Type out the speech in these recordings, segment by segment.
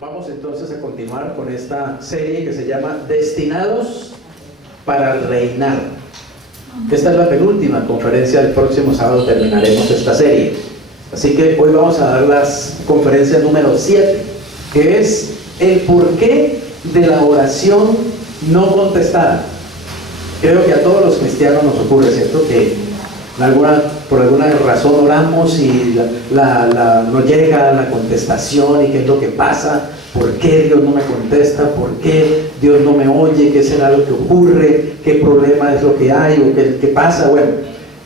Vamos entonces a continuar con esta serie que se llama Destinados para Reinar. Esta es la penúltima conferencia, el próximo sábado terminaremos esta serie. Así que hoy vamos a dar la conferencia número 7, que es el porqué de la oración no contestada. Creo que a todos los cristianos nos ocurre, ¿cierto? Que por alguna razón oramos y no llega la contestación, y qué es lo que pasa, por qué Dios no me contesta, por qué Dios no me oye, qué será lo que ocurre, qué problema es lo que hay o qué pasa. Bueno,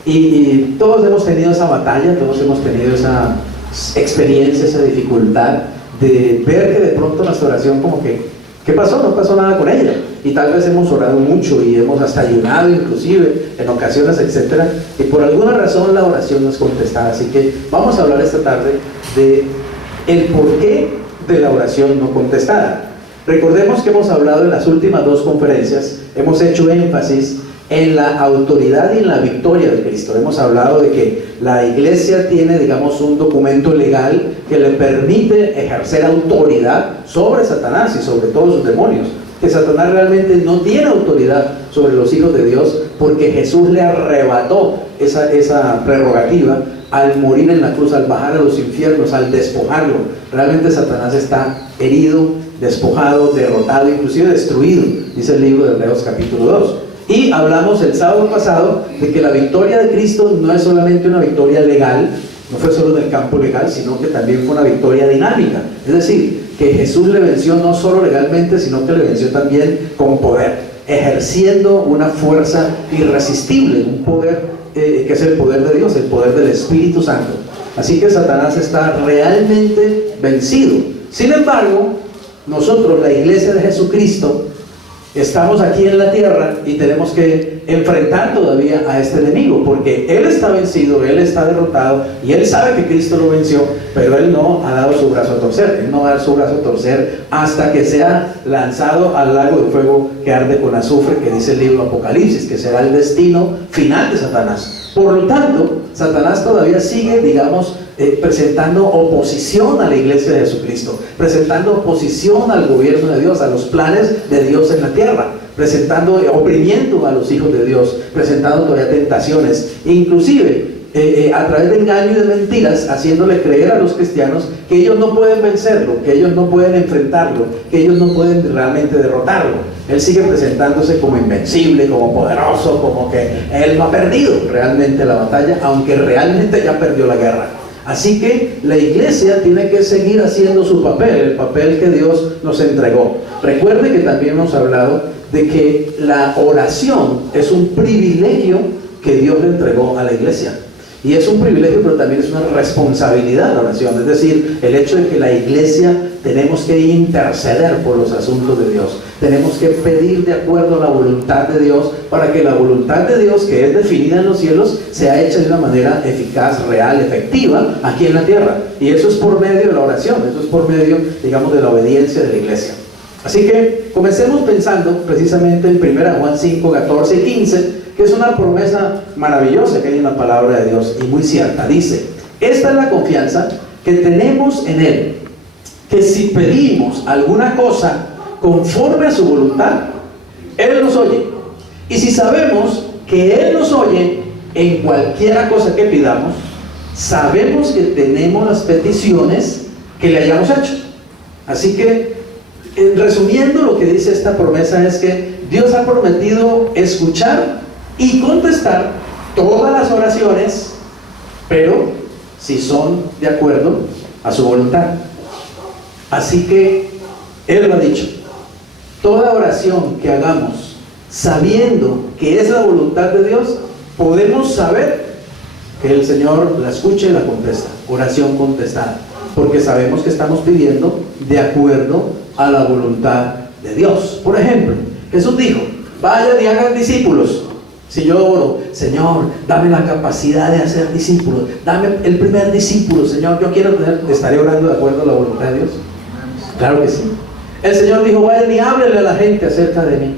y todos hemos tenido esa batalla, todos hemos tenido esa experiencia, esa dificultad de ver que de pronto nuestra oración como que ¿qué pasó? No pasó nada con ella. Y tal vez hemos orado mucho y hemos hasta ayunado inclusive en ocasiones, etcétera, y por alguna razón la oración no es contestada. Así que vamos a hablar esta tarde de el porqué de la oración no contestada. Recordemos que hemos hablado en las últimas dos conferencias, hemos hecho énfasis en la autoridad y en la victoria de Cristo. Hemos hablado de que la iglesia tiene, digamos, un documento legal que le permite ejercer autoridad sobre Satanás y sobre todos sus demonios. Que Satanás realmente no tiene autoridad sobre los hijos de Dios, porque Jesús le arrebató esa prerrogativa al morir en la cruz, al bajar a los infiernos, al despojarlo. Realmente Satanás está herido, despojado, derrotado, inclusive destruido, dice el libro de Hebreos capítulo 2. Y hablamos el sábado pasado de que la victoria de Cristo no es solamente una victoria legal, no fue solo en el campo legal, sino que también fue una victoria dinámica. Es decir, que Jesús le venció no solo legalmente, sino que le venció también con poder, ejerciendo una fuerza irresistible, un poder que es el poder de Dios, el poder del Espíritu Santo. Así que Satanás está realmente vencido. Sin embargo, nosotros, la iglesia de Jesucristo, estamos aquí en la tierra y tenemos que enfrentar todavía a este enemigo, porque él está vencido, él está derrotado y él sabe que Cristo lo venció, pero él no ha dado su brazo a torcer. Él no va a dar su brazo a torcer hasta que sea lanzado al lago de fuego que arde con azufre, que dice el libro Apocalipsis, que será el destino final de Satanás. Por lo tanto, Satanás todavía sigue, digamos, presentando oposición a la iglesia de Jesucristo, presentando oposición al gobierno de Dios, a los planes de Dios en la tierra, oprimiendo a los hijos de Dios, presentando todavía tentaciones, inclusive a través de engaño y de mentiras, haciéndole creer a los cristianos que ellos no pueden vencerlo, que ellos no pueden enfrentarlo, que ellos no pueden realmente derrotarlo. Él sigue presentándose como invencible, como poderoso, como que él no ha perdido realmente la batalla, aunque realmente ya perdió la guerra. Así que la iglesia tiene que seguir haciendo su papel, el papel que Dios nos entregó. Recuerde que también hemos hablado de que la oración es un privilegio que Dios le entregó a la iglesia. Y es un privilegio, pero también es una responsabilidad la oración. Es decir, el hecho de que la iglesia tenemos que interceder por los asuntos de Dios. Tenemos que pedir de acuerdo a la voluntad de Dios, para que la voluntad de Dios, que es definida en los cielos, sea hecha de una manera eficaz, real, efectiva aquí en la tierra. Y eso es por medio de la oración, eso es por medio, digamos, de la obediencia de la iglesia. Así que comencemos pensando precisamente en 1 Juan 5, 14 y 15, que es una promesa maravillosa que hay en la palabra de Dios y muy cierta. Dice: esta es la confianza que tenemos en Él, que si pedimos alguna cosa conforme a su voluntad, Él nos oye. Y si sabemos que Él nos oye en cualquiera cosa que pidamos, sabemos que tenemos las peticiones que le hayamos hecho. Así que, resumiendo, lo que dice esta promesa es que Dios ha prometido escuchar y contestar todas las oraciones, pero si son de acuerdo a su voluntad. Así que Él lo ha dicho: toda oración que hagamos sabiendo que es la voluntad de Dios, podemos saber que el Señor la escucha y la contesta. Oración contestada, porque sabemos que estamos pidiendo de acuerdo a la voluntad de Dios. Por ejemplo, Jesús dijo: vayan y hagan discípulos. Si yo oro: Señor, dame la capacidad de hacer discípulos, dame el primer discípulo, Señor, yo quiero tener, ¿estaré orando de acuerdo a la voluntad de Dios? Claro que sí. El Señor dijo: vayan y háblenle a la gente acerca de mí.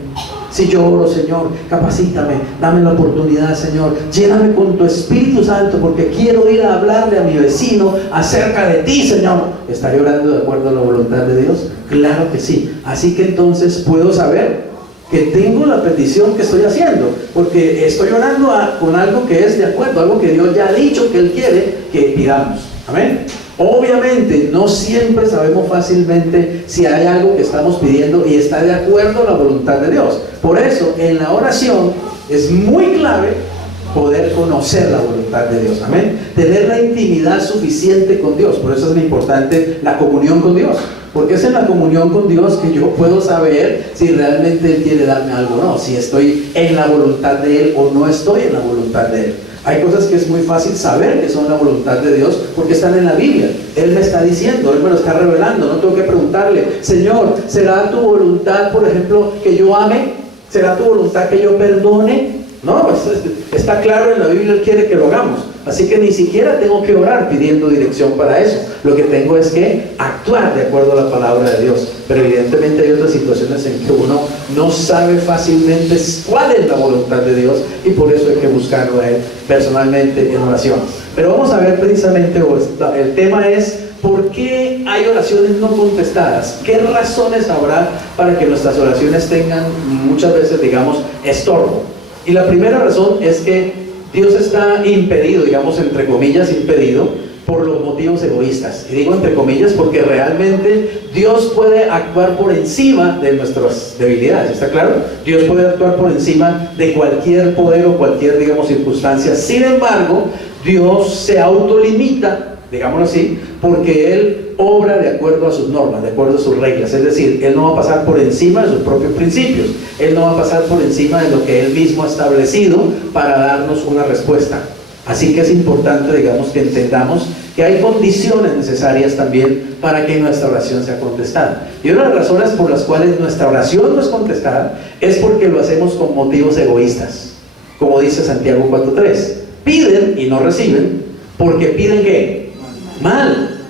Si yo oro, Señor, capacítame, dame la oportunidad, Señor, lléname con tu Espíritu Santo, porque quiero ir a hablarle a mi vecino acerca de ti, Señor. ¿Estaré orando de acuerdo a la voluntad de Dios? Claro que sí. Así que entonces puedo saber que tengo la petición que estoy haciendo, porque estoy orando con algo que es de acuerdo, algo que Dios ya ha dicho que Él quiere que pidamos. Amén. Obviamente no siempre sabemos fácilmente si hay algo que estamos pidiendo y está de acuerdo a la voluntad de Dios. Por eso en la oración es muy clave poder conocer la voluntad de Dios. Amén. Tener la intimidad suficiente con Dios. Por eso es muy importante la comunión con Dios, porque es en la comunión con Dios que yo puedo saber si realmente Él quiere darme algo o no, si estoy en la voluntad de Él o no estoy en la voluntad de Él. Hay cosas que es muy fácil saber que son la voluntad de Dios porque están en la Biblia. Él me está diciendo, Él me lo está revelando. No tengo que preguntarle: Señor, ¿será tu voluntad, por ejemplo, que yo ame? ¿Será tu voluntad que yo perdone? No, está claro en la Biblia, Él quiere que lo hagamos. Así que ni siquiera tengo que orar pidiendo dirección para eso. Lo que tengo es que actuar de acuerdo a la palabra de Dios. Pero evidentemente hay otras situaciones en que uno no sabe fácilmente cuál es la voluntad de Dios, y por eso hay que buscarlo a Él personalmente en oración. Pero vamos a ver precisamente, el tema es: ¿por qué hay oraciones no contestadas? ¿Qué razones habrá para que nuestras oraciones tengan muchas veces, digamos, estorbo? Y la primera razón es que Dios está impedido, digamos entre comillas, impedido por los motivos egoístas. Y digo entre comillas porque realmente Dios puede actuar por encima de nuestras debilidades, ¿está claro? Dios puede actuar por encima de cualquier poder o cualquier, digamos, circunstancia. Sin embargo, Dios se autolimita, digámoslo así, porque Él obra de acuerdo a sus normas, de acuerdo a sus reglas. Es decir, Él no va a pasar por encima de sus propios principios. Él no va a pasar por encima de lo que Él mismo ha establecido para darnos una respuesta. Así que es importante, digamos, que entendamos que hay condiciones necesarias también para que nuestra oración sea contestada. Y una de las razones por las cuales nuestra oración no es contestada es porque lo hacemos con motivos egoístas. Como dice Santiago 4:3, piden y no reciben porque piden ¿qué? Mal,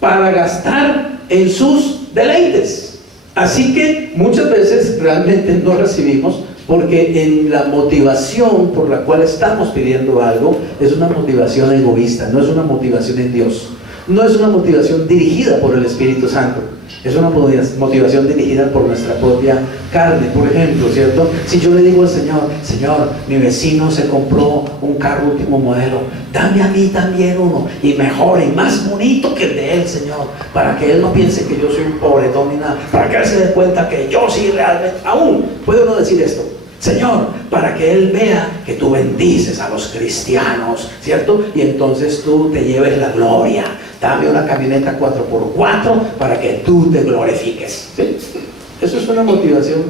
para gastar en sus deleites. Así que muchas veces realmente no recibimos porque en la motivación por la cual estamos pidiendo algo es una motivación egoísta, no es una motivación en Dios, no es una motivación dirigida por el Espíritu Santo, es una motivación dirigida por nuestra propia carne. Por ejemplo, ¿cierto? Si yo le digo al Señor: Señor, mi vecino se compró un carro último modelo, dame a mí también uno, y mejor y más bonito que el de él, Señor, para que él no piense que yo soy un pobretón ni nada, para que él se dé cuenta que yo sí realmente, aún puede uno decir esto: Señor, para que Él vea que tú bendices a los cristianos, ¿cierto? Y entonces tú te lleves la gloria. Dame una camioneta 4x4 para que tú te glorifiques, ¿sí? Eso es una motivación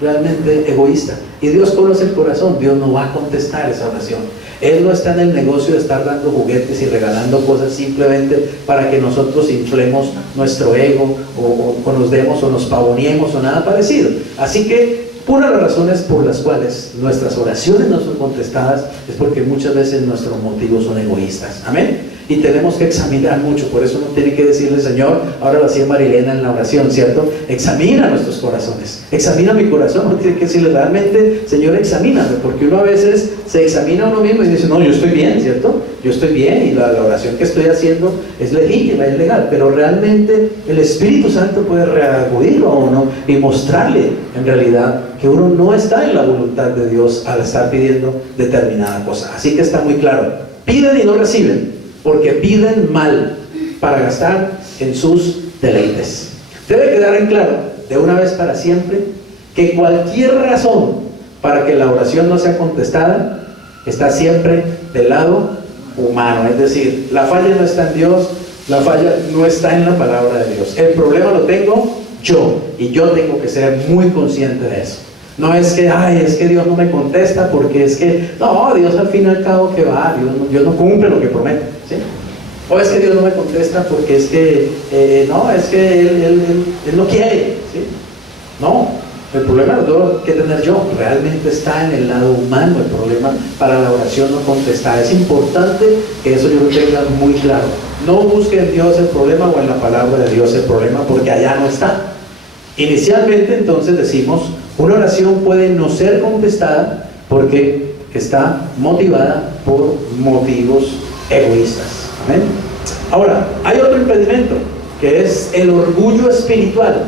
realmente egoísta. Y Dios conoce el corazón. Dios no va a contestar esa oración. Él no está en el negocio de estar dando juguetes y regalando cosas simplemente para que nosotros inflemos nuestro ego o nos demos o nos pavoniemos o nada parecido. Así que una de las razones por las cuales nuestras oraciones no son contestadas es porque muchas veces nuestros motivos son egoístas. Amén. Y tenemos que examinar mucho. Por eso uno tiene que decirle: Señor, ahora lo hacía Marilena en la oración, ¿cierto? Examina nuestros corazones, examina mi corazón. Uno tiene que decirle realmente: Señor, examíname, porque uno a veces se examina a uno mismo y dice: no, yo estoy bien, ¿cierto? Yo estoy bien y la oración que estoy haciendo es legítima, es legal. Pero realmente el Espíritu Santo puede reacudirlo a uno y mostrarle en realidad que uno no está en la voluntad de Dios al estar pidiendo determinada cosa. Así que está muy claro: piden y no reciben porque piden mal, para gastar en sus deleites. Debe quedar en claro de una vez para siempre que cualquier razón para que la oración no sea contestada está siempre del lado humano. Es decir, la falla no está en Dios, la falla no está en la palabra de Dios. El problema lo tengo yo, y yo tengo que ser muy consciente de eso. No es que, es que Dios no me contesta porque es que, no, Dios al fin y al cabo que va, Dios no cumple lo que promete, ¿sí? O es que Dios no me contesta porque es que, no, es que Él no quiere, ¿sí? No, el problema lo tengo que tener yo. Realmente está en el lado humano el problema para la oración no contestada. Es importante que eso yo lo tenga muy claro. No busque en Dios el problema o en la palabra de Dios el problema, porque allá no está. Inicialmente entonces decimos: Una oración puede no ser contestada porque está motivada por motivos egoístas. ¿Amén? Ahora, hay otro impedimento, que es el orgullo espiritual.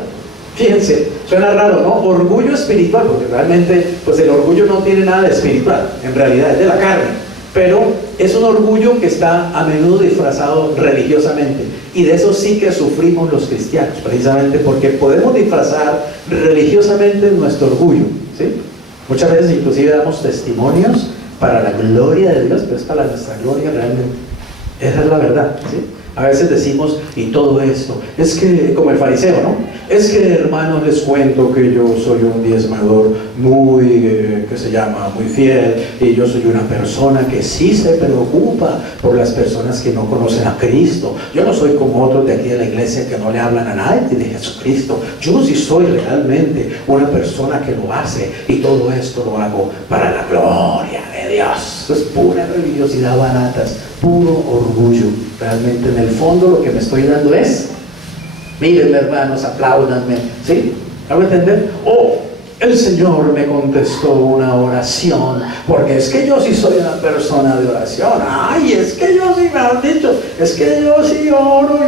Fíjense, suena raro, ¿no? Orgullo espiritual, porque realmente pues el orgullo no tiene nada de espiritual, en realidad es de la carne. Pero es un orgullo que está a menudo disfrazado religiosamente, y de eso sí que sufrimos los cristianos, precisamente porque podemos disfrazar religiosamente nuestro orgullo, ¿sí? Muchas veces inclusive damos testimonios para la gloria de Dios, pero es para nuestra gloria realmente. Esa es la verdad, ¿sí? A veces decimos, y todo esto, es que, como el fariseo, ¿no? Es que, hermanos, les cuento que yo soy un diezmador muy, que se llama, muy fiel, y yo soy una persona que sí se preocupa por las personas que no conocen a Cristo. Yo no soy como otros de aquí de la iglesia que no le hablan a nadie de Jesucristo. Yo sí soy realmente una persona que lo hace, y todo esto lo hago para la gloria de Dios. Eso es pura religiosidad barata, es puro orgullo. Realmente en el fondo lo que me estoy dando es, mírenme hermanos, apláudanme, ¿sí? ¿Hago entender? El Señor me contestó una oración, porque es que yo sí soy una persona de oración. Ay, es que yo sí me han dicho, es que yo sí oro.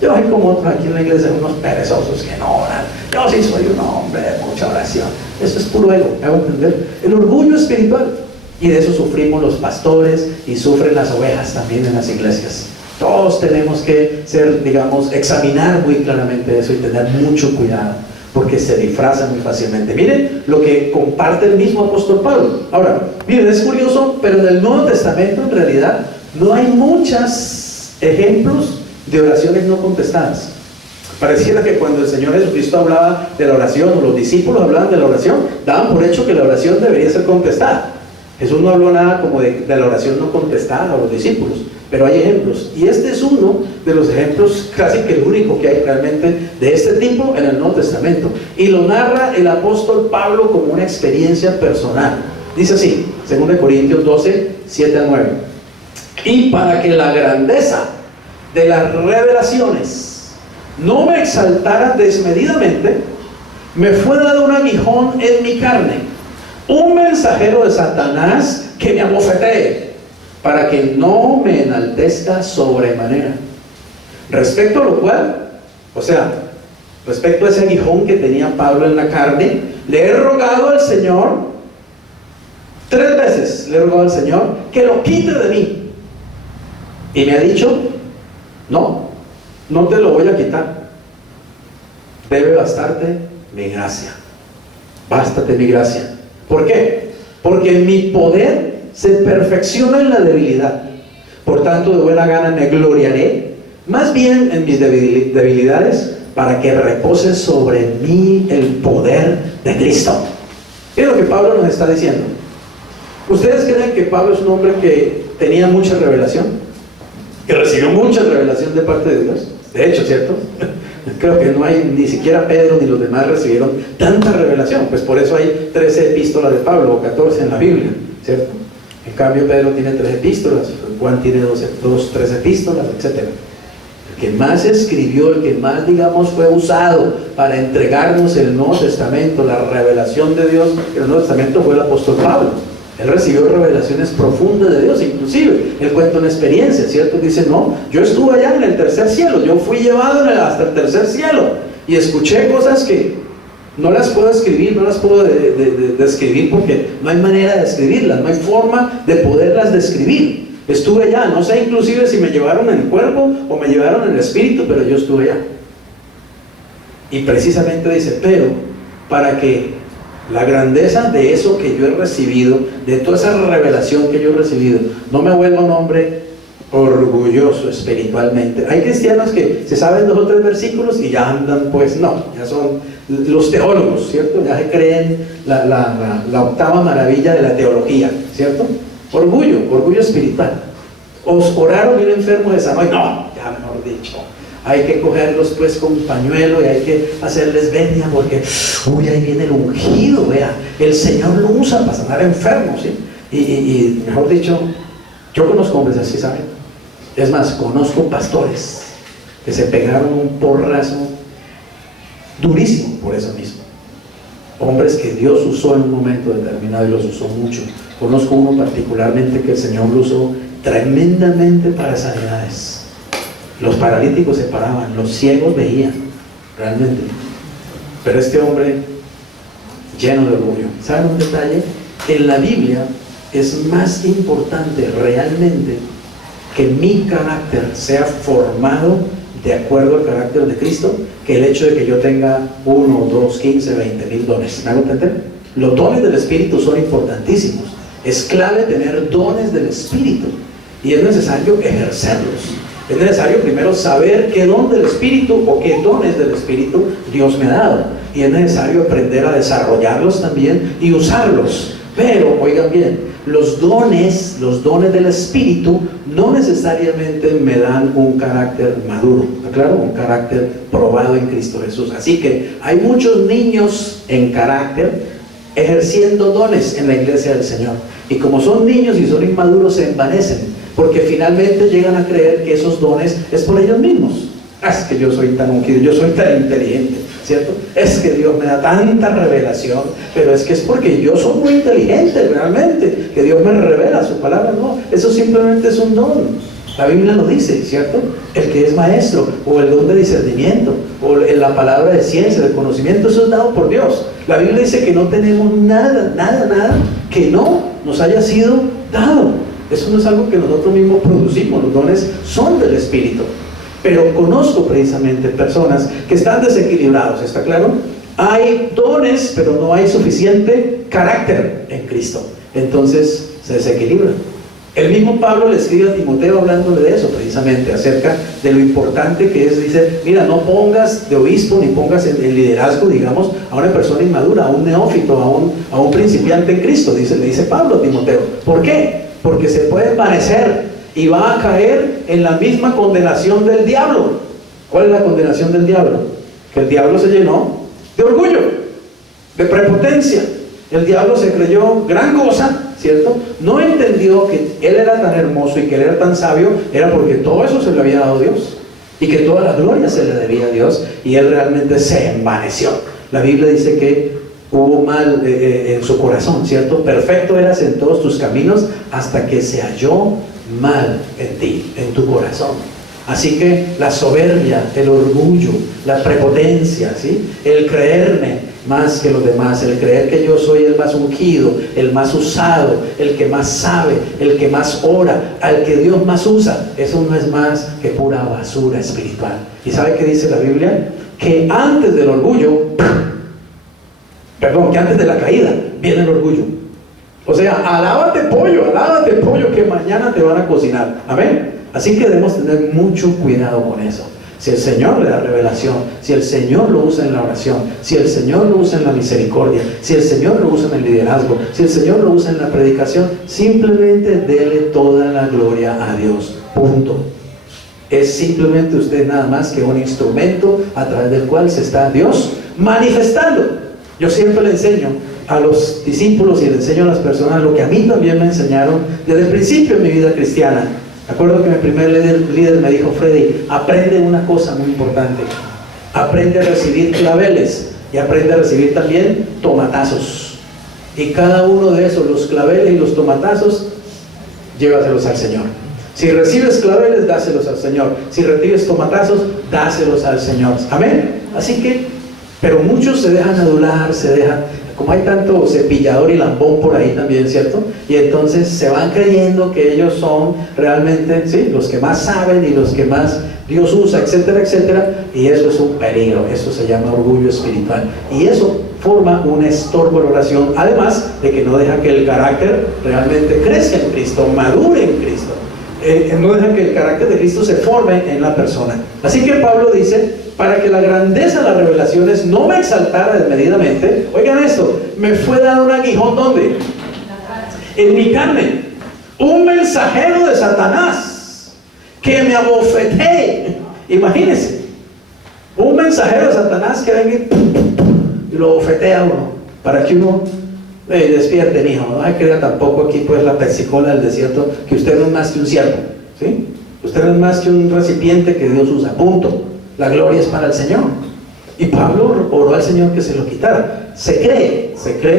Yo soy como otros aquí en la iglesia, unos perezosos que no oran. Yo sí soy un hombre de mucha oración. Eso es puro ego, ¿hago entender? El orgullo espiritual. Y de eso sufrimos los pastores y sufren las ovejas también en las iglesias. Todos tenemos que ser, digamos, examinar muy claramente eso y tener mucho cuidado, porque se disfraza muy fácilmente. Miren lo que comparte el mismo apóstol Pablo. Ahora, miren, es curioso, pero en el Nuevo Testamento en realidad no hay muchos ejemplos de oraciones no contestadas. Pareciera que cuando el Señor Jesucristo hablaba de la oración, o los discípulos hablaban de la oración, daban por hecho que la oración debería ser contestada. Jesús no habló nada como de la oración no contestada a los discípulos, pero hay ejemplos, y este es uno de los ejemplos, casi que el único que hay realmente de este tipo en el Nuevo Testamento, y lo narra el apóstol Pablo como una experiencia personal. Dice así, 2 Corintios 12, 7 a 9: y para que la grandeza de las revelaciones no me exaltara desmedidamente, me fue dado un aguijón en mi carne, un mensajero de Satanás que me abofetee, para que no me enaltezca sobremanera. Respecto a lo cual, respecto a ese aguijón que tenía Pablo en la carne, le he rogado al Señor, 3 veces le he rogado al Señor que lo quite de mí, y me ha dicho, no te lo voy a quitar, debe bastarte mi gracia, bástate mi gracia. ¿Por qué? Porque mi poder se perfecciona en la debilidad. Por tanto, de buena gana me gloriaré más bien en mis debilidades, para que repose sobre mí el poder de Cristo. Es lo que Pablo nos está diciendo. ¿Ustedes creen que Pablo es un hombre que tenía mucha revelación? Que recibió mucha revelación de parte de Dios. De hecho, ¿cierto? Creo que no hay, ni siquiera Pedro ni los demás recibieron tanta revelación. Pues por eso hay 13 epístolas de Pablo, o 14 en la Biblia, ¿cierto? En cambio Pedro tiene 3 epístolas, Juan tiene 3 epístolas, etc. El que más escribió, el que más, digamos, fue usado para entregarnos el Nuevo Testamento, la revelación de Dios en el Nuevo Testamento, fue el apóstol Pablo. Él recibió revelaciones profundas de Dios, inclusive él cuenta una experiencia, ¿cierto? Dice, no, yo estuve allá en el tercer cielo, yo fui llevado hasta el tercer cielo y escuché cosas que no las puedo escribir, no las puedo describir, porque no hay manera de escribirlas, no hay forma de poderlas describir. Estuve allá, no sé inclusive si me llevaron en el cuerpo o me llevaron en el espíritu, pero yo estuve allá. Y precisamente dice, pero para que la grandeza de eso que yo he recibido, de toda esa revelación que yo he recibido, no me vuelva un hombre orgulloso espiritualmente. Hay cristianos que se saben 2 o 3 versículos y ya andan, pues no, ya son los teólogos, ¿cierto? Ya se creen la octava maravilla de la teología, ¿cierto? Orgullo espiritual. Os oraron y un enfermo de sanó, y no, ya mejor dicho, hay que cogerlos pues con pañuelo y hay que hacerles venia, porque ahí viene el ungido, vea, el Señor lo usa para sanar enfermos, ¿sí? Y mejor dicho, yo conozco hombres así, ¿saben? Es más, conozco pastores que se pegaron un porrazo durísimo por eso mismo. hombres que Dios usó en un momento determinado y los usó mucho. Conozco uno particularmente que el Señor lo usó tremendamente para sanidades. Los paralíticos se paraban, los ciegos veían, realmente. Pero este hombre, lleno de orgullo. ¿Saben un detalle? En la Biblia es más importante realmente que mi carácter sea formado de acuerdo al carácter de Cristo, que el hecho de que yo tenga 1, 2, 15, 20 mil dones. ¿Me hago entender? Los dones del Espíritu son importantísimos. Es clave tener dones del Espíritu y es necesario ejercerlos. Es necesario primero saber qué don del Espíritu o qué dones del Espíritu Dios me ha dado, y es necesario aprender a desarrollarlos también y usarlos. Pero, oigan bien, los dones del Espíritu no necesariamente me dan un carácter maduro, ¿está claro? Un carácter probado en Cristo Jesús. Así que hay muchos niños en carácter ejerciendo dones en la iglesia del Señor, y como son niños y son inmaduros, se envanecen, porque finalmente llegan a creer que esos dones es por ellos mismos. Es que yo soy tan ungido, yo soy tan inteligente, ¿cierto? Es que Dios me da tanta revelación, pero es que es porque yo soy muy inteligente realmente, que Dios me revela su palabra. No, eso simplemente es un don. La Biblia lo dice, ¿cierto? El que es maestro, o el don de discernimiento, o la palabra de ciencia, de conocimiento, eso es dado por Dios. La Biblia dice que no tenemos nada que no nos haya sido dado. Eso no es algo que nosotros mismos producimos, los dones son del Espíritu. Pero conozco precisamente personas que están desequilibrados, ¿está claro? Hay dones, pero no hay suficiente carácter en Cristo. Entonces se desequilibran. El mismo Pablo le escribe a Timoteo hablándole de eso precisamente, acerca de lo importante que es. Dice, mira, no pongas de obispo ni pongas en liderazgo, digamos, a una persona inmadura, a un neófito, a un principiante en Cristo, le dice Pablo a Timoteo. ¿Por qué? Porque se puede envanecer y va a caer en la misma condenación del diablo. ¿Cuál es la condenación del diablo? Que el diablo se llenó de orgullo, de prepotencia. El diablo se creyó gran cosa, ¿cierto? No entendió que él era tan hermoso y que él era tan sabio, era porque todo eso se le había dado a Dios, y que toda la gloria se le debía a Dios, y él realmente se envaneció. La Biblia dice que hubo mal en su corazón, ¿cierto? Perfecto eras en todos tus caminos hasta que se halló mal en ti, en tu corazón. Así que la soberbia, el orgullo, la prepotencia, ¿sí? El creerme más que los demás, el creer que yo soy el más ungido, el más usado, el que más sabe, el que más ora, al que Dios más usa, eso no es más que pura basura espiritual. ¿Y sabe qué dice la Biblia? Que antes del orgullo, que antes de la caída viene el orgullo. O sea, alábate pollo, que mañana te van a cocinar. Amén. Así que debemos tener mucho cuidado con eso. Si el Señor le da revelación, si el Señor lo usa en la oración, si el Señor lo usa en la misericordia, si el Señor lo usa en el liderazgo, si el Señor lo usa en la predicación, simplemente dele toda la gloria a Dios. Punto. Es simplemente usted nada más que un instrumento a través del cual se está Dios manifestando. Yo siempre le enseño a los discípulos y le enseño a las personas lo que a mí también me enseñaron desde el principio de mi vida cristiana. Me acuerdo que mi primer líder me dijo, Freddy, aprende una cosa muy importante. Aprende a recibir claveles y aprende a recibir también tomatazos. Y cada uno de esos, los claveles y los tomatazos, llévaselos al Señor. Si recibes claveles, dáselos al Señor. Si recibes tomatazos, dáselos al Señor. Amén. Así que, pero muchos se dejan adular, como hay tanto cepillador y lambón por ahí también, ¿cierto? Y entonces se van creyendo que ellos son realmente, ¿sí?, los que más saben y los que más Dios usa, etcétera, etcétera. Y eso es un peligro, eso se llama orgullo espiritual. Y eso forma un estorbo en oración, además de que no deja que el carácter realmente crezca en Cristo, madure en Cristo. No deja que el carácter de Cristo se forme en la persona. Así que Pablo dice, para que la grandeza de las revelaciones no me exaltara desmedidamente, oigan esto, me fue dado un aguijón, ¿dónde? En mi carne, un mensajero de Satanás que me abofetee. Imagínense, un mensajero de Satanás que venga y lo bofetea a uno, para que uno despierte, mijo. No hay que creer tampoco aquí pues la persicola del desierto, que usted no es más que un siervo, ¿sí? Usted no es más que un recipiente que Dios usa, punto. La gloria es para el Señor. Y Pablo oró al Señor que se lo quitara. Se cree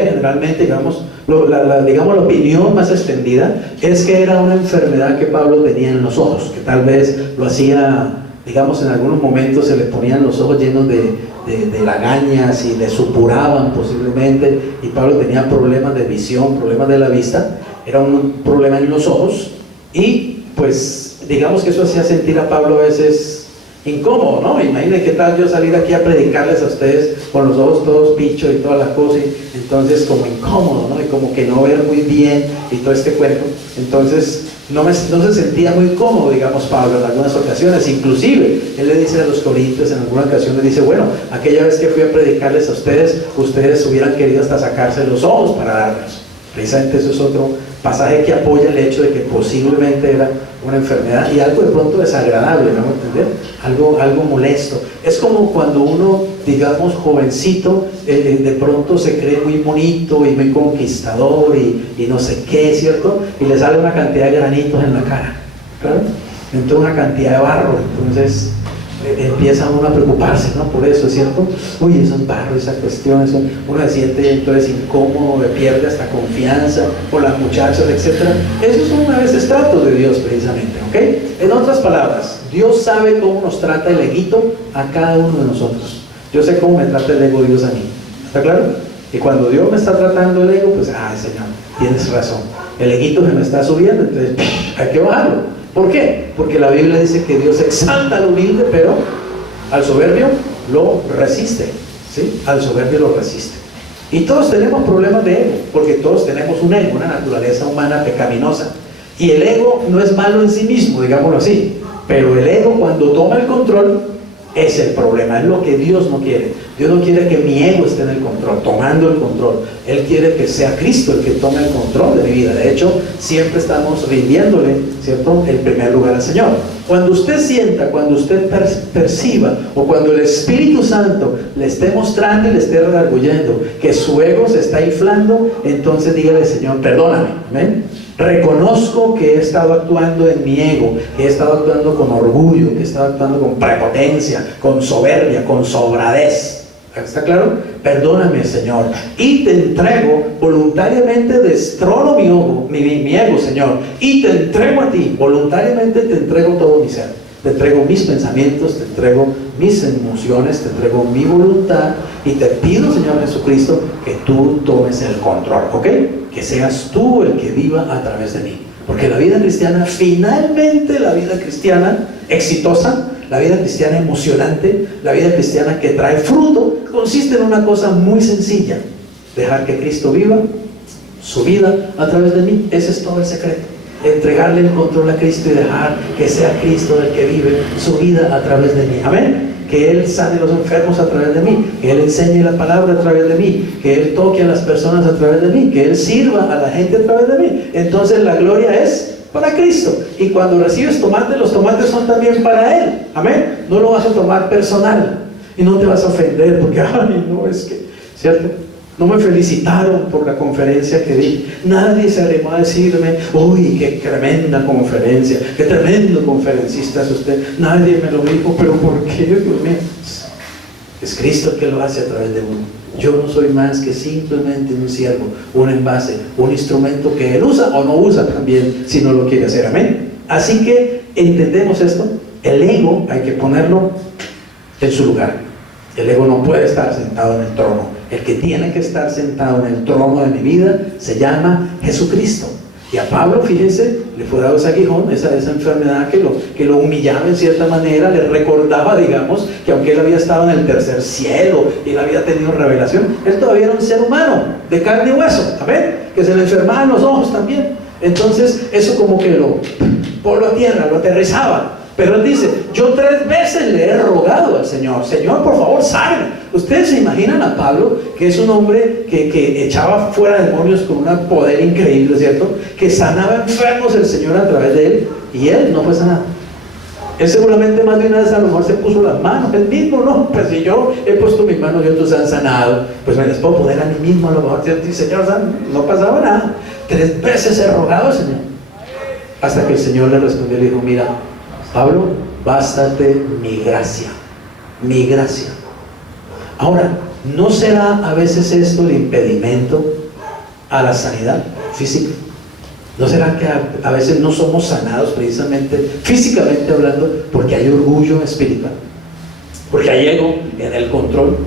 generalmente, digamos, digamos, la opinión más extendida es que era una enfermedad que Pablo tenía en los ojos, que tal vez lo hacía, digamos, en algunos momentos se le ponían los ojos llenos de lagañas y le supuraban posiblemente, y Pablo tenía problemas de visión, problemas de la vista, era un problema en los ojos, y pues digamos que eso hacía sentir a Pablo a veces incómodo, ¿no? Imagínense qué tal yo salir aquí a predicarles a ustedes con los ojos todos pichos y todas las cosas, y entonces como incómodo, ¿no? Y como que no ver muy bien y todo este cuento. Entonces no se sentía muy cómodo, digamos, Pablo en algunas ocasiones. Inclusive él le dice a los corintios en alguna ocasión, le dice, bueno, aquella vez que fui a predicarles a ustedes, ustedes hubieran querido hasta sacarse los ojos para darlos. Precisamente eso es otro pasaje que apoya el hecho de que posiblemente era una enfermedad y algo de pronto desagradable, ¿no? ¿Entender? Algo molesto. Es como cuando uno, digamos, jovencito, de pronto se cree muy bonito y muy conquistador y no sé qué, ¿cierto? Y le sale una cantidad de granitos en la cara, ¿claro? Entonces una cantidad de barro, entonces empieza uno a preocuparse, ¿no? Por eso, ¿cierto? Uy, esos barros, esas cuestiones, uno se siente entonces incómodo, pierde hasta confianza por las muchachas, etc. Esos son a veces tratos de Dios precisamente, ¿ok? En otras palabras, Dios sabe cómo nos trata el eguito a cada uno de nosotros. Yo sé cómo me trata el ego Dios a mí, ¿está claro? Y cuando Dios me está tratando el ego, pues, ay Señor, tienes razón, el eguito se me está subiendo, entonces hay que bajarlo. ¿Por qué? Porque la Biblia dice que Dios exalta al humilde, pero al soberbio lo resiste, ¿sí? Al soberbio lo resiste. Y todos tenemos problemas de ego, porque todos tenemos un ego, una naturaleza humana pecaminosa. Y el ego no es malo en sí mismo, digámoslo así, pero el ego cuando toma el control es el problema, es lo que Dios no quiere. Dios no quiere que mi ego esté en el control, tomando el control. Él quiere que sea Cristo el que tome el control de mi vida. De hecho, siempre estamos rindiéndole, ¿cierto?, el primer lugar al Señor. Cuando usted sienta, cuando usted perciba, o cuando el Espíritu Santo le esté mostrando y le esté redarguyendo que su ego se está inflando, entonces dígale, Señor, perdóname, amén. Reconozco que he estado actuando en mi ego, que he estado actuando con orgullo, que he estado actuando con prepotencia, con soberbia, con sobradez. ¿Está claro? Perdóname, Señor, y te entrego voluntariamente, destrono mi ego, Señor, y te entrego a ti, voluntariamente te entrego todo mi ser, te entrego mis pensamientos, te entrego mis emociones, te entrego mi voluntad, y te pido, Señor Jesucristo, que tú tomes el control, ¿ok? Que seas tú el que viva a través de mí, porque la vida cristiana, finalmente la vida cristiana exitosa, la vida cristiana emocionante, la vida cristiana que trae fruto, consiste en una cosa muy sencilla: dejar que Cristo viva su vida a través de mí. Ese es todo el secreto. Entregarle el control a Cristo y dejar que sea Cristo el que vive su vida a través de mí. Amén. Que Él sane a los enfermos a través de mí, que Él enseñe la palabra a través de mí, que Él toque a las personas a través de mí, que Él sirva a la gente a través de mí. Entonces la gloria es para Cristo. Y cuando recibes tomate, los tomates son también para Él. Amén. No lo vas a tomar personal y no te vas a ofender porque, ay, no, es que, ¿cierto? No me felicitaron por la conferencia que di. Nadie se animó a decirme, uy, qué tremenda conferencia, qué tremendo conferencista es usted. Nadie me lo dijo, pero ¿por qué, Dios mío? Es Cristo el que lo hace a través de uno. Yo no soy más que simplemente un siervo, un envase, un instrumento que Él usa o no usa también, si no lo quiere hacer. Amén. Así que entendemos esto. El ego hay que ponerlo en su lugar. El ego no puede estar sentado en el trono. El que tiene que estar sentado en el trono de mi vida se llama Jesucristo. Y a Pablo, fíjense, le fue dado ese aguijón, esa enfermedad que lo humillaba en cierta manera, le recordaba, digamos, que aunque él había estado en el tercer cielo y él había tenido revelación, él todavía era un ser humano, de carne y hueso, ¿amén? Que se le enfermaban los ojos también. Entonces, eso como que lo voló a tierra, lo aterrizaba. Pero él dice, yo 3 veces le he rogado al Señor, Señor, por favor, sane. Ustedes se imaginan a Pablo, que es un hombre que echaba fuera demonios con un poder increíble, ¿cierto? Que sanaba enfermos el Señor a través de él, y él no fue sanado. Él seguramente más de una vez a lo mejor se puso las manos, él mismo, no, pues si yo he puesto mis manos y otros han sanado, pues me les puedo poner a mí mismo a lo mejor, ¿cierto? Y Señor, no pasaba nada. 3 veces he rogado al Señor, hasta que el Señor le respondió y le dijo, mira, Pablo, bástate mi gracia, mi gracia. Ahora, ¿no será a veces esto el impedimento a la sanidad física? ¿No será que a veces no somos sanados precisamente, físicamente hablando, porque hay orgullo espiritual? Porque hay ego en el control.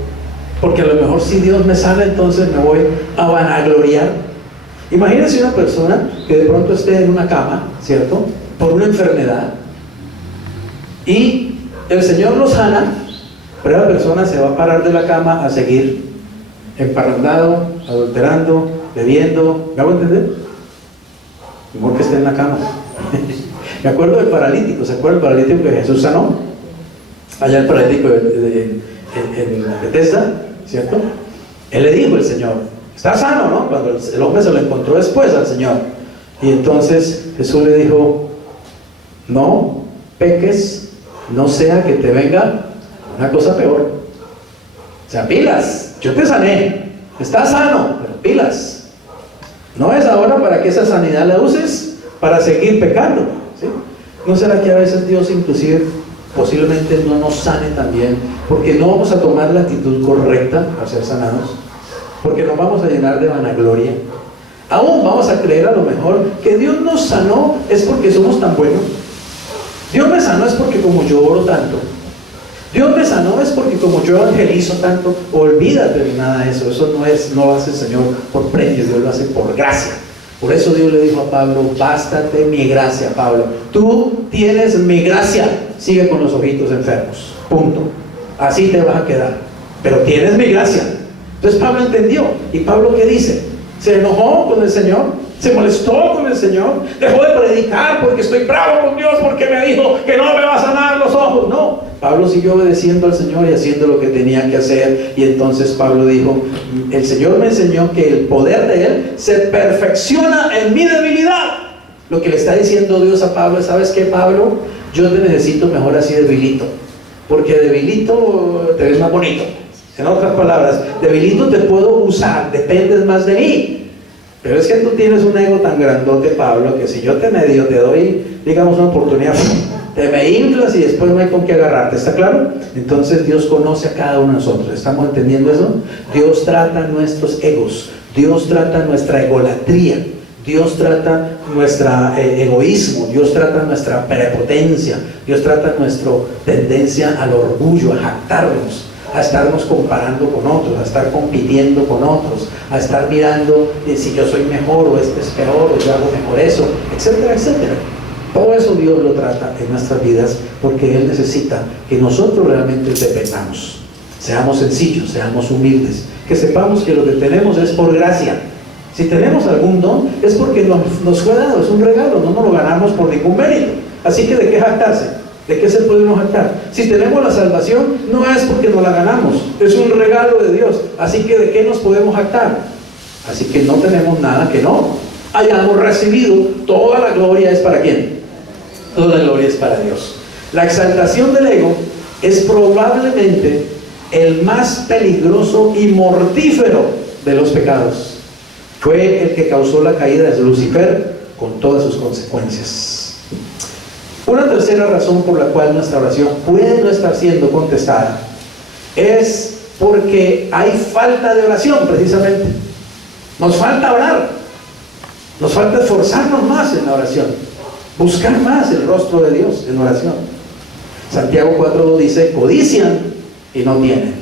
Porque a lo mejor si Dios me sana, entonces me voy a vanagloriar. Imagínense una persona que de pronto esté en una cama, ¿cierto?, por una enfermedad, y el Señor lo sana, pero la persona se va a parar de la cama a seguir emparrandado, adulterando, bebiendo. ¿Me hago entender? Mejor que esté en la cama. Me acuerdo del paralítico. ¿Se acuerda el paralítico que Jesús sanó? Allá el paralítico en Bethesda, ¿cierto? Él le dijo, el Señor, está sano, ¿no? Cuando el hombre se lo encontró después al Señor. Y entonces Jesús le dijo, no peques, no sea que te venga una cosa peor. O sea, pilas, yo te sané, estás sano, pero pilas. No es ahora para que esa sanidad la uses para seguir pecando, ¿sí? ¿No será que a veces Dios inclusive posiblemente no nos sane también porque no vamos a tomar la actitud correcta al ser sanados? Porque nos vamos a llenar de vanagloria. Aún vamos a creer a lo mejor que Dios nos sanó es porque somos tan buenos. Dios me sanó es porque como yo oro tanto. Dios me sanó es porque como yo evangelizo tanto. Olvídate de nada de eso. Eso no lo hace el Señor por premio, Dios lo hace por gracia. Por eso Dios le dijo a Pablo, bástate mi gracia, Pablo. Tú tienes mi gracia. Sigue con los ojitos enfermos. Punto. Así te vas a quedar. Pero tienes mi gracia. Entonces Pablo entendió. ¿Y Pablo qué dice? Se enojó con el Señor, se molestó con el Señor, dejó de predicar porque estoy bravo con Dios porque me dijo que no me va a sanar los ojos. No, Pablo siguió obedeciendo al Señor y haciendo lo que tenía que hacer. Y entonces Pablo dijo, el Señor me enseñó que el poder de Él se perfecciona en mi debilidad. Lo que le está diciendo Dios a Pablo es, ¿sabes qué, Pablo? Yo te necesito mejor así debilito, porque debilito te ves más bonito. En otras palabras, debilito te puedo usar, dependes más de mí. Pero es que tú tienes un ego tan grandote, Pablo, que si yo te doy, digamos, una oportunidad, te me inflas y después no hay con qué agarrarte. ¿Está claro? Entonces Dios conoce a cada uno de nosotros. ¿Estamos entendiendo eso? Dios trata nuestros egos, Dios trata nuestra egolatría, Dios trata nuestro egoísmo, Dios trata nuestra prepotencia, Dios trata nuestra tendencia al orgullo, a jactarnos, a estarnos comparando con otros, a estar compitiendo con otros, a estar mirando si yo soy mejor o este es peor o yo hago mejor eso, etcétera, etcétera. Todo eso Dios lo trata en nuestras vidas porque Él necesita que nosotros realmente dependamos, seamos sencillos, seamos humildes, que sepamos que lo que tenemos es por gracia. Si tenemos algún don es porque nos fue dado, es un regalo, no nos lo ganamos por ningún mérito. Así que ¿de qué jactarse? ¿De qué se podemos jactar? Si tenemos la salvación, no es porque nos la ganamos, es un regalo de Dios. Así que ¿de qué nos podemos jactar? Así que no tenemos nada que no hayamos recibido. Toda la gloria es para ¿quién? Toda la gloria es para Dios. La exaltación del ego es probablemente el más peligroso y mortífero de los pecados. Fue el que causó la caída de Lucifer con todas sus consecuencias. Una tercera razón por la cual nuestra oración puede no estar siendo contestada es porque hay falta de oración, precisamente. Nos falta orar, nos falta esforzarnos más en la oración, buscar más el rostro de Dios en oración. Santiago 4:2 dice, codician y no tienen,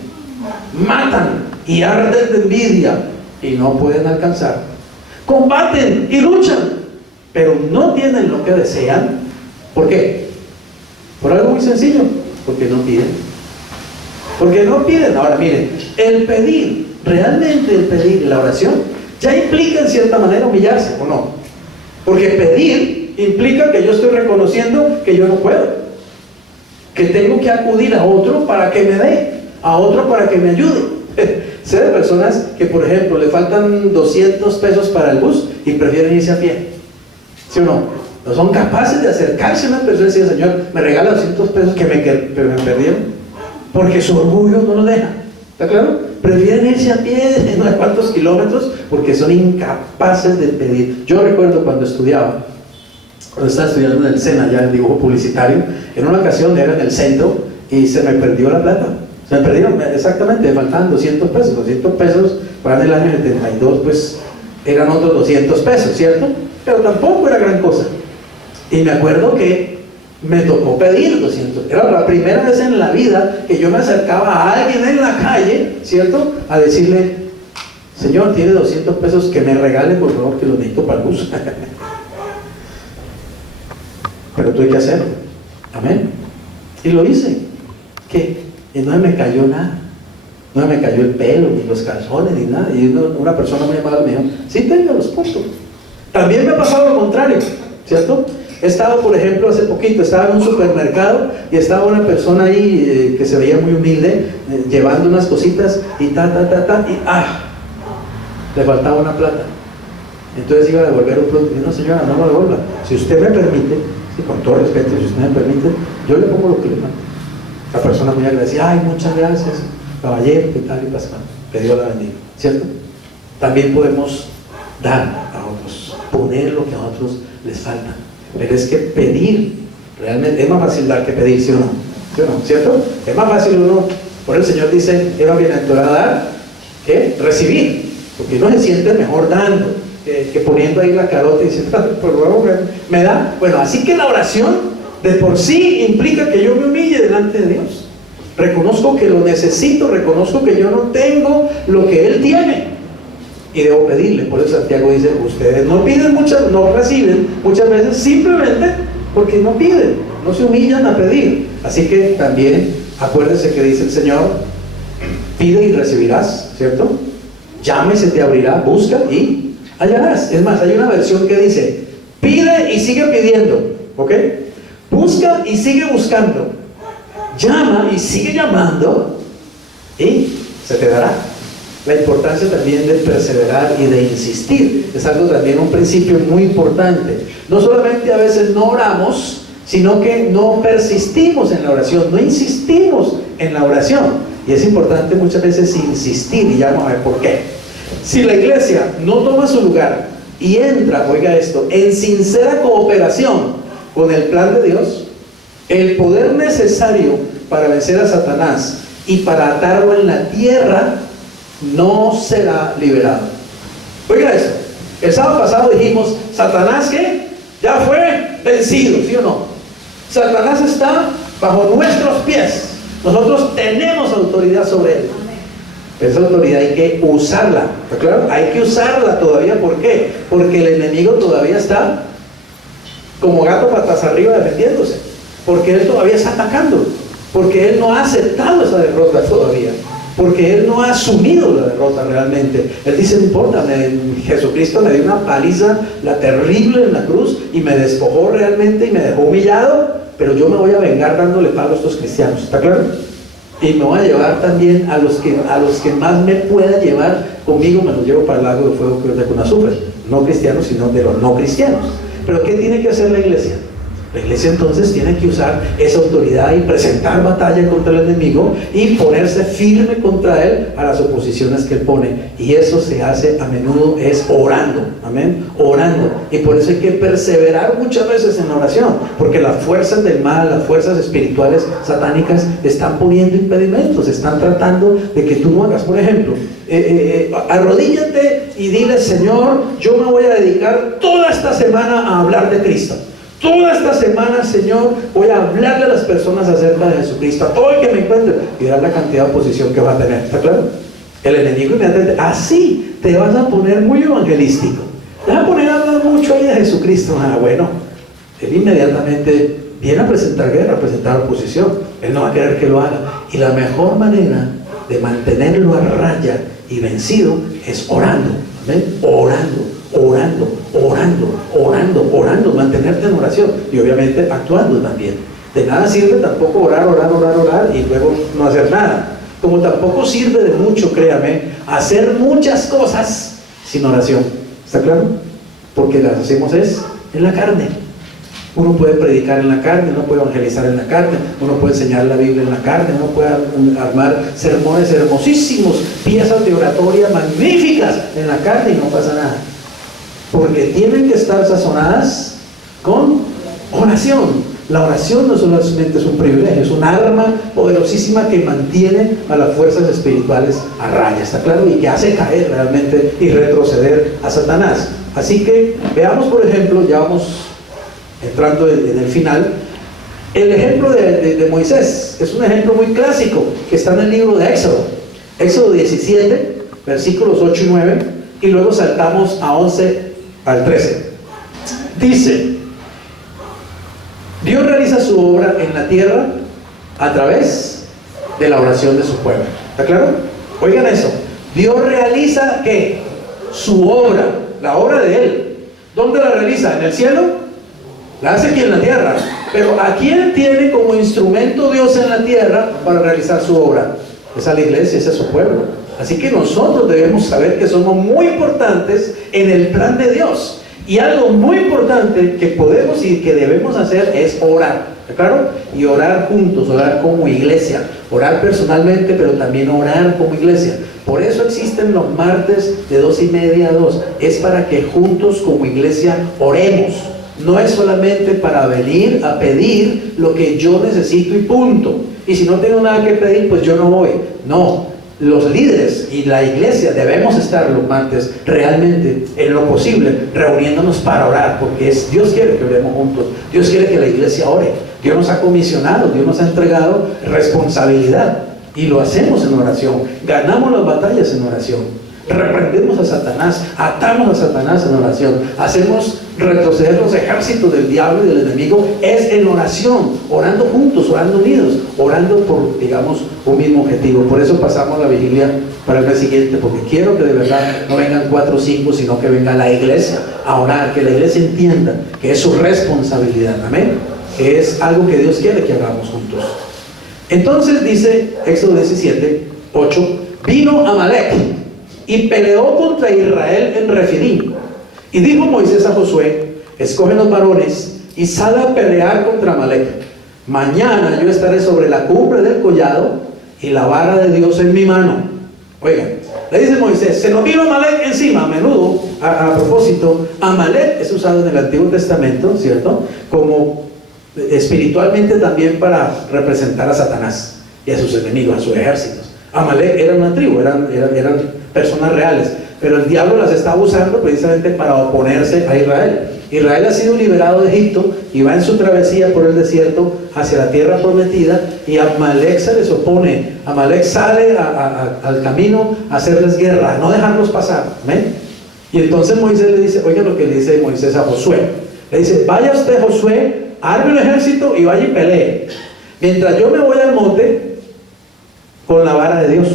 matan y arden de envidia y no pueden alcanzar, combaten y luchan, pero no tienen lo que desean. ¿Por qué? Por algo muy sencillo, porque no piden. Porque no piden. Ahora miren, el pedir, realmente el pedir, la oración, ya implica en cierta manera humillarse, ¿o no? Porque pedir implica que yo estoy reconociendo que yo no puedo, que tengo que acudir a otro para que me dé, a otro para que me ayude. Sé de personas que, por ejemplo, le faltan 200 pesos para el bus y prefieren irse a pie. ¿Sí o no? No son capaces de acercarse a una persona y decir, Señor, me regala 200 pesos que me perdieron, porque su orgullo no lo deja. ¿Está claro? Prefieren irse a pie de no sé cuántos kilómetros porque son incapaces de pedir. Yo recuerdo cuando estaba estudiando en el SENA, ya en dibujo publicitario, en una ocasión era en el centro y se me perdió la plata. Se me perdieron, exactamente, me faltaban 200 pesos. 200 pesos para el año 72, pues eran otros 200 pesos, ¿cierto? Pero tampoco era gran cosa. Y me acuerdo que me tocó pedir 200. Era la primera vez en la vida que yo me acercaba a alguien en la calle, ¿cierto? A decirle: Señor, tiene 200 pesos, que me regale, por favor, que los necesito para el bus. Pero tuve que hacerlo. Amén. Y lo hice. ¿Qué? Y no me cayó nada. No me cayó el pelo, ni los calzones, ni nada. Y una persona muy amable me dijo: sí, tenga los puntos. También me ha pasado lo contrario, ¿cierto? He estado, por ejemplo, hace poquito, estaba en un supermercado y estaba una persona ahí que se veía muy humilde, llevando unas cositas y y le faltaba una plata. Entonces iba a devolver un producto y dije: no, señora, no lo devuelva. Si usted me permite, sí, con todo respeto, si usted me permite, yo le pongo lo que le mando. La persona muy agradecida: ay, muchas gracias, caballero, ¿qué tal? Y pascual, que Dios la bendiga, ¿cierto? También podemos dar a otros, poner lo que a otros les falta. Pero es que pedir, realmente es más fácil dar que pedir, ¿sí o no? ¿Sí o no? ¿Cierto? Es más fácil uno, por el Señor dice: es más bienaventurado dar que recibir, porque uno se siente mejor dando que poniendo ahí la carota y diciendo: por favor, me da. Bueno, así que la oración de por sí implica que yo me humille delante de Dios. Reconozco que lo necesito, reconozco que yo no tengo lo que Él tiene y debo pedirle. Por eso Santiago dice: ustedes no piden muchas, no reciben muchas veces simplemente porque no piden, no se humillan a pedir. Así que también acuérdense que dice el Señor: pide y recibirás, ¿cierto? Llama y se te abrirá, busca y hallarás. Es más, hay una versión que dice: pide y sigue pidiendo, ¿ok? Busca y sigue buscando, llama y sigue llamando y se te dará. La importancia también de perseverar y de insistir es algo también, un principio muy importante. No solamente a veces no oramos, sino que no persistimos en la oración, no insistimos en la oración. Y es importante muchas veces insistir, y ya vamos a ver por qué. Si la iglesia no toma su lugar y entra, oiga esto, en sincera cooperación con el plan de Dios, el poder necesario para vencer a Satanás y para atarlo en la tierra no será liberado. Oiga eso, el sábado pasado dijimos: Satanás, ¿qué? Ya fue vencido, ¿sí o no? Satanás está bajo nuestros pies. Nosotros tenemos autoridad sobre él. Esa autoridad hay que usarla, ¿está claro? Hay que usarla todavía. ¿Por qué? Porque el enemigo todavía está como gato patas arriba defendiéndose, porque él todavía está atacando, porque él no ha aceptado esa derrota todavía, porque él no ha asumido la derrota realmente. Él dice: no importa, Jesucristo me dio una paliza, la terrible en la cruz, y me despojó realmente y me dejó humillado, pero yo me voy a vengar dándole pago a estos cristianos, ¿está claro? Y me voy a llevar también a los que más me pueda llevar conmigo, me los llevo para el lago de fuego que es de con azufre. No cristianos, sino de los no cristianos. Pero ¿qué tiene que hacer la iglesia? La iglesia entonces tiene que usar esa autoridad y presentar batalla contra el enemigo y ponerse firme contra él a las oposiciones que él pone. Y eso se hace a menudo es orando, amén, orando. Y por eso hay que perseverar muchas veces en la oración, porque las fuerzas del mal, las fuerzas espirituales satánicas están poniendo impedimentos, están tratando de que tú no hagas. Por ejemplo, arrodíllate y dile: Señor, yo me voy a dedicar toda esta semana a hablar de Cristo. Toda esta semana, Señor, voy a hablarle a las personas acerca de Jesucristo, a todo el que me encuentre. Y verás la cantidad de oposición que va a tener, ¿está claro? El enemigo inmediatamente, así te vas a poner muy evangelístico, te vas a poner a hablar mucho ahí de Jesucristo. Bueno, él inmediatamente viene a presentar guerra, a presentar oposición. Él no va a querer que lo haga. Y la mejor manera de mantenerlo a raya y vencido es orando, ¿ven? Orando, mantenerte en oración y obviamente actuando también. De nada sirve tampoco orar y luego no hacer nada. Como tampoco sirve de mucho, créame, hacer muchas cosas sin oración. ¿Está claro? Porque las hacemos es en la carne. Uno puede predicar en la carne, uno puede evangelizar en la carne, uno puede enseñar la Biblia en la carne, uno puede armar sermones hermosísimos, piezas de oratoria magníficas en la carne y no pasa nada. Porque tienen que estar sazonadas con oración. La oración no solamente es un privilegio, es un arma poderosísima que mantiene a las fuerzas espirituales a raya, ¿está claro? Y que hace caer realmente y retroceder a Satanás. Así que veamos, por ejemplo, ya vamos entrando en el final, el ejemplo de Moisés. Es un ejemplo muy clásico que está en el libro de Éxodo. Éxodo 17, versículos 8 y 9, y luego saltamos a 11 al 13. Dice: Dios realiza su obra en la tierra a través de la oración de su pueblo. ¿Está claro? Oigan eso. Dios realiza, ¿qué? Su obra, la obra de Él. ¿Dónde la realiza? ¿En el cielo? La hace aquí en la tierra. Pero ¿a quién tiene como instrumento Dios en la tierra para realizar su obra? Es a la iglesia, es a su pueblo. Así que nosotros debemos saber que somos muy importantes en el plan de Dios. Y algo muy importante que podemos y que debemos hacer es orar, ¿claro? Y orar juntos, orar como iglesia, orar personalmente, pero también orar como iglesia. Por eso existen los martes de 2:30 a 2. Es para que juntos como iglesia oremos. No es solamente para venir a pedir lo que yo necesito y punto. Y si no tengo nada que pedir, pues yo no voy. No. Los líderes y la iglesia debemos estar los martes realmente en lo posible reuniéndonos para orar, porque Dios quiere que oremos juntos. Dios quiere que la iglesia ore. Dios nos ha comisionado, Dios nos ha entregado responsabilidad y lo hacemos en oración. Ganamos las batallas en oración, reprendemos a Satanás, atamos a Satanás en oración, hacemos retroceder los ejércitos del diablo y del enemigo es en oración, orando juntos, orando unidos, orando por, digamos, un mismo objetivo. Por eso pasamos la vigilia para el mes siguiente, porque quiero que de verdad no vengan 4 o 5, sino que venga la iglesia a orar, que la iglesia entienda que es su responsabilidad, amén, que es algo que Dios quiere que hagamos juntos. Entonces dice Éxodo 17, 8, vino Amalek y peleó contra Israel en Refidim. Y dijo Moisés a Josué: escoge los varones y sal a pelear contra Amalek. Mañana yo estaré sobre la cumbre del collado y la vara de Dios en mi mano. Oigan, le dice Moisés, se nos vino Amalek encima. A menudo, a propósito, Amalek es usado en el Antiguo Testamento, ¿cierto?, como espiritualmente también para representar a Satanás y a sus enemigos, a sus ejércitos. Amalek era una tribu, eran personas reales, pero el diablo las está usando precisamente para oponerse a Israel. Israel ha sido liberado de Egipto y va en su travesía por el desierto hacia la tierra prometida, y Amalek se les opone. Amalek sale al camino a hacerles guerra, a no dejarlos pasar. ¿Amén? Y entonces Moisés le dice, oiga lo que le dice Moisés a Josué. Le dice: vaya usted, Josué, arme un ejército y vaya y pelee, mientras yo me voy al monte con la vara de Dios.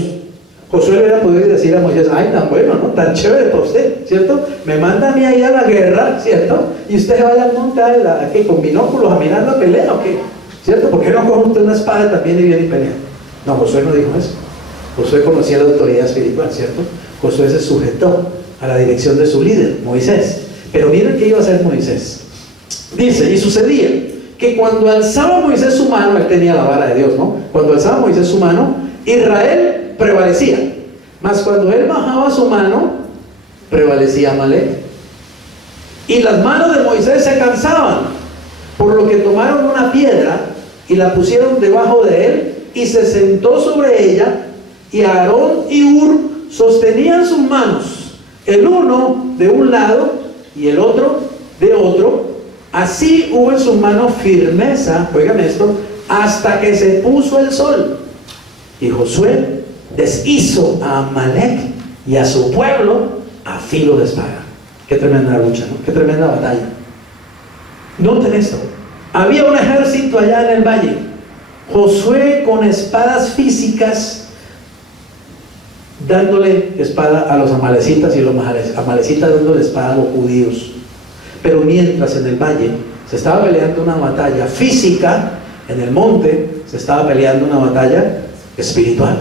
Josué le hubiera podido decir a Moisés: ay, tan bueno, ¿no? Tan chévere para usted, ¿cierto? Me manda a mí ahí a la guerra, ¿cierto? Y usted vaya al monte con binóculos a mirar la pelea, ¿o qué? ¿Cierto? ¿Por qué no coge usted una espada también y viene y pelea? No, Josué no dijo eso. Josué conocía la autoridad espiritual, ¿cierto? Josué se sujetó a la dirección de su líder, Moisés. Pero miren qué iba a hacer Moisés. Dice: y sucedía que cuando alzaba Moisés su mano, él tenía la vara de Dios, ¿no? Cuando alzaba Moisés su mano, Israel prevalecía, mas cuando él bajaba su mano, prevalecía Amalek. Y las manos de Moisés se cansaban, por lo que tomaron una piedra y la pusieron debajo de él, y se sentó sobre ella, y Aarón y Hur sostenían sus manos, el uno de un lado y el otro de otro. Así hubo en sus manos firmeza, oigan esto, hasta que se puso el sol. Y Josué deshizo a Amalek y a su pueblo a filo de espada. Qué tremenda lucha, ¿no? Qué tremenda batalla. Noten esto: había un ejército allá en el valle. Josué con espadas físicas dándole espada a los amalecitas, y los amalecitas dándole espada a los judíos. Pero mientras en el valle se estaba peleando una batalla física, en el monte se estaba peleando una batalla espiritual.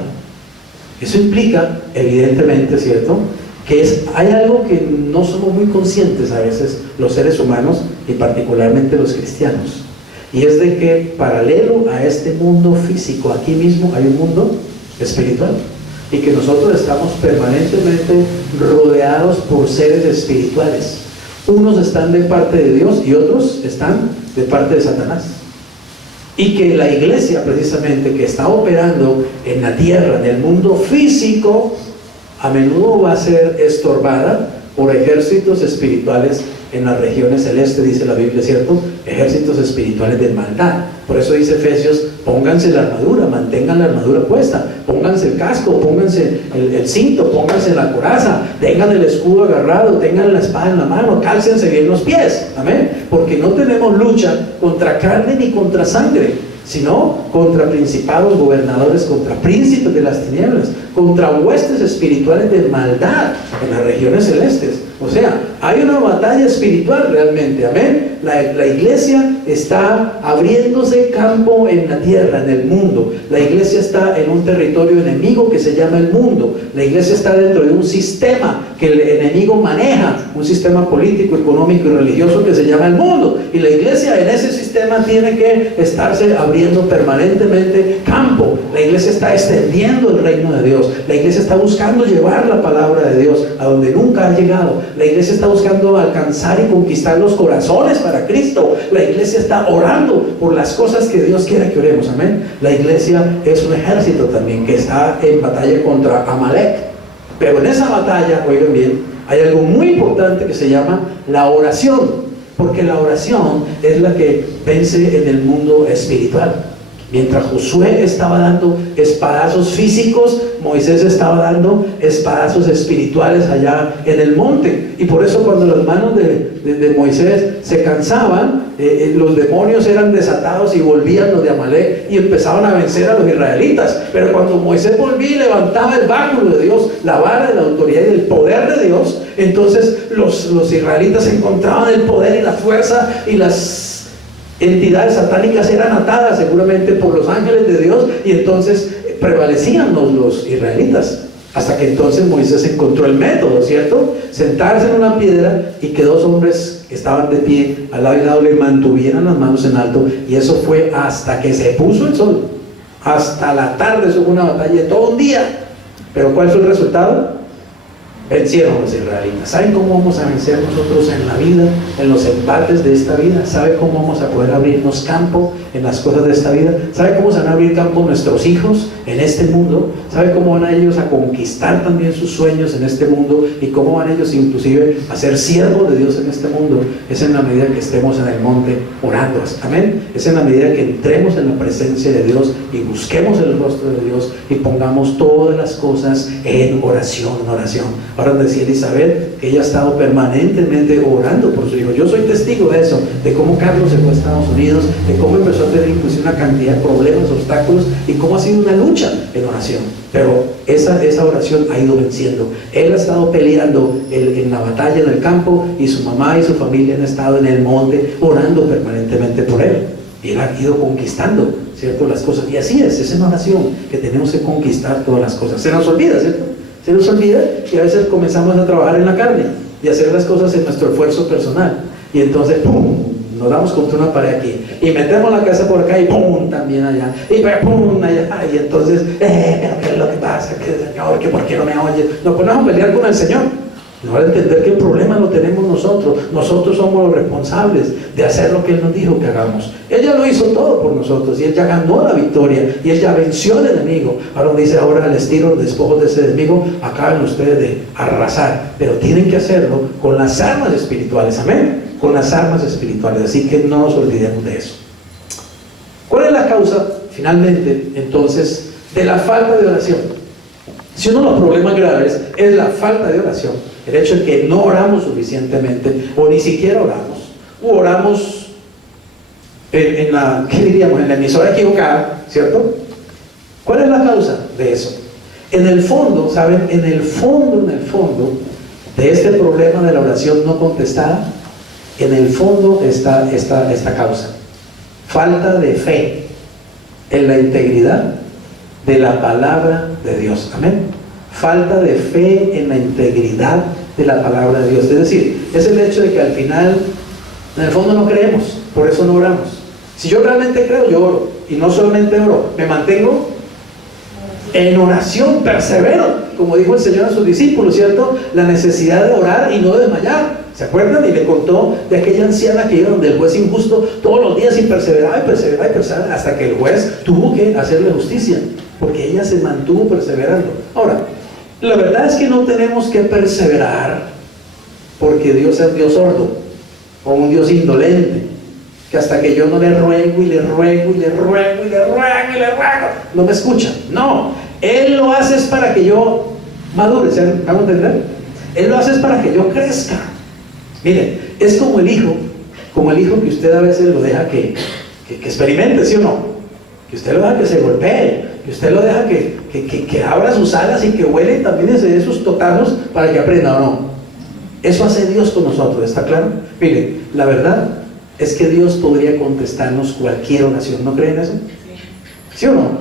Eso implica, evidentemente, ¿cierto?, que hay algo que no somos muy conscientes a veces los seres humanos, y particularmente los cristianos, y es de que paralelo a este mundo físico, aquí mismo hay un mundo espiritual, y que nosotros estamos permanentemente rodeados por seres espirituales. Unos están de parte de Dios y otros están de parte de Satanás. Y que la iglesia, precisamente, que está operando en la tierra, en el mundo físico, a menudo va a ser estorbada por ejércitos espirituales en las regiones celestes, dice la Biblia, ¿cierto? Ejércitos espirituales de maldad. Por eso dice Efesios, pónganse la armadura, mantengan la armadura puesta, pónganse el casco, pónganse el cinto, pónganse la coraza, tengan el escudo agarrado, tengan la espada en la mano, cálcense bien los pies, amén, porque no tenemos lucha contra carne ni contra sangre, sino contra principados, gobernadores, contra príncipes de las tinieblas, contra huestes espirituales de maldad en las regiones celestes. O sea, hay una batalla espiritual realmente, amén. La iglesia está abriéndose campo en la tierra, en el mundo. La iglesia está en un territorio enemigo que se llama el mundo. La iglesia está dentro de un sistema que el enemigo maneja, un sistema político, económico y religioso que se llama el mundo. Y la iglesia en ese sistema tiene que estarse abriendo permanentemente campo. La iglesia está extendiendo el reino de Dios. La iglesia está buscando llevar la palabra de Dios a donde nunca ha llegado. La iglesia está buscando alcanzar y conquistar los corazones para Cristo. La iglesia está orando por las cosas que Dios quiere que oremos, amén. La iglesia es un ejército también que está en batalla contra Amalek. Pero en esa batalla, oigan bien, hay algo muy importante que se llama la oración, porque la oración es la que vence en el mundo espiritual. Mientras Josué estaba dando espadazos físicos, Moisés estaba dando espadazos espirituales allá en el monte. Y por eso cuando las manos de Moisés se cansaban, los demonios eran desatados y volvían los de Amalek y empezaban a vencer a los israelitas. Pero cuando Moisés volvía y levantaba el báculo de Dios, la vara de la autoridad y del poder de Dios, entonces los israelitas encontraban el poder y la fuerza, y las entidades satánicas eran atadas seguramente por los ángeles de Dios, y entonces prevalecían los israelitas, hasta que entonces Moisés encontró el método, ¿cierto? Sentarse en una piedra y que dos hombres que estaban de pie al lado y lado le mantuvieran las manos en alto, y eso fue hasta que se puso el sol, hasta la tarde. Eso fue una batalla de todo un día. Pero ¿cuál fue el resultado? Vencieron los israelitas. ¿Saben cómo vamos a vencer nosotros en la vida, en los embates de esta vida? ¿Sabe cómo vamos a poder abrirnos campo en las cosas de esta vida? ¿Sabe cómo se van a abrir campo nuestros hijos en este mundo? ¿Sabe cómo van a ellos a conquistar también sus sueños en este mundo? ¿Y cómo van ellos inclusive a ser siervos de Dios en este mundo? Es en la medida que estemos en el monte orando, amén. Es en la medida que entremos en la presencia de Dios y busquemos el rostro de Dios y pongamos todas las cosas en oración, en oración. Ahora decía Elizabeth que ella ha estado permanentemente orando por su hijo. Yo soy testigo de eso, de cómo Carlos se fue a Estados Unidos, de cómo empezó a tener inclusive una cantidad de problemas, obstáculos, y cómo ha sido una lucha en oración. Pero esa oración ha ido venciendo. Él ha estado peleando en la batalla en el campo, y su mamá y su familia han estado en el monte orando permanentemente por él. Y él ha ido conquistando, ¿cierto?, las cosas. Y así es en oración que tenemos que conquistar todas las cosas. Se nos olvida, ¿cierto? Se nos olvida que a veces comenzamos a trabajar en la carne y hacer las cosas en nuestro esfuerzo personal, y entonces ¡pum!, nos damos contra una pared aquí, y metemos la cabeza por acá y ¡pum!, también allá, y ¡pum!, allá, y entonces pero ¿qué es lo que pasa? ¿Qué, Señor? ¿Por qué no me oyes? Nos ponemos a pelear con el Señor. No al entender que el problema lo tenemos nosotros. Nosotros somos los responsables de hacer lo que Él nos dijo que hagamos. Él ya lo hizo todo por nosotros, y Él ya ganó la victoria, y Él ya venció al enemigo. Ahora dice: ahora les tiro los despojos de ese enemigo, acaben ustedes de arrasar. Pero tienen que hacerlo con las armas espirituales, amén, con las armas espirituales. Así que no nos olvidemos de eso. ¿Cuál es la causa, finalmente, entonces, de la falta de oración? Si uno de los problemas graves es la falta de oración, el hecho de que no oramos suficientemente, o ni siquiera oramos, o oramos en la, ¿qué diríamos?, en la emisora equivocada, ¿cierto? ¿Cuál es la causa de eso? En el fondo, ¿saben? En el fondo de este problema de la oración no contestada, en el fondo está esta causa: falta de fe en la integridad de la palabra de Dios, amén. Falta de fe en la integridad de la palabra de Dios. Es decir, es el hecho de que al final, en el fondo, no creemos, por eso no oramos. Si yo realmente creo, yo oro, y no solamente oro, me mantengo en oración, persevero, como dijo el Señor a sus discípulos, ¿cierto? La necesidad de orar y no desmayar. ¿Se acuerdan? Y le contó de aquella anciana que iba donde el juez injusto todos los días y perseveraba y perseveraba y perseveraba hasta que el juez tuvo que hacerle justicia, porque ella se mantuvo perseverando. Ahora, la verdad es que no tenemos que perseverar porque Dios es un Dios sordo o un Dios indolente, que hasta que yo no le ruego y le ruego y le ruego y le ruego y le ruego, no me escucha. No, Él lo hace es para que yo madure. ¿Se me hago entender? Él lo hace es para que yo crezca. Miren, es como el hijo que usted a veces lo deja que experimente, ¿sí o no? Que usted lo deja que se golpee, que usted lo deja que abra sus alas y que huele también esos totazos para que aprenda, ¿o no? Eso hace Dios con nosotros, ¿está claro? Miren, la verdad es que Dios podría contestarnos cualquier oración, ¿no creen eso? ¿Sí o no?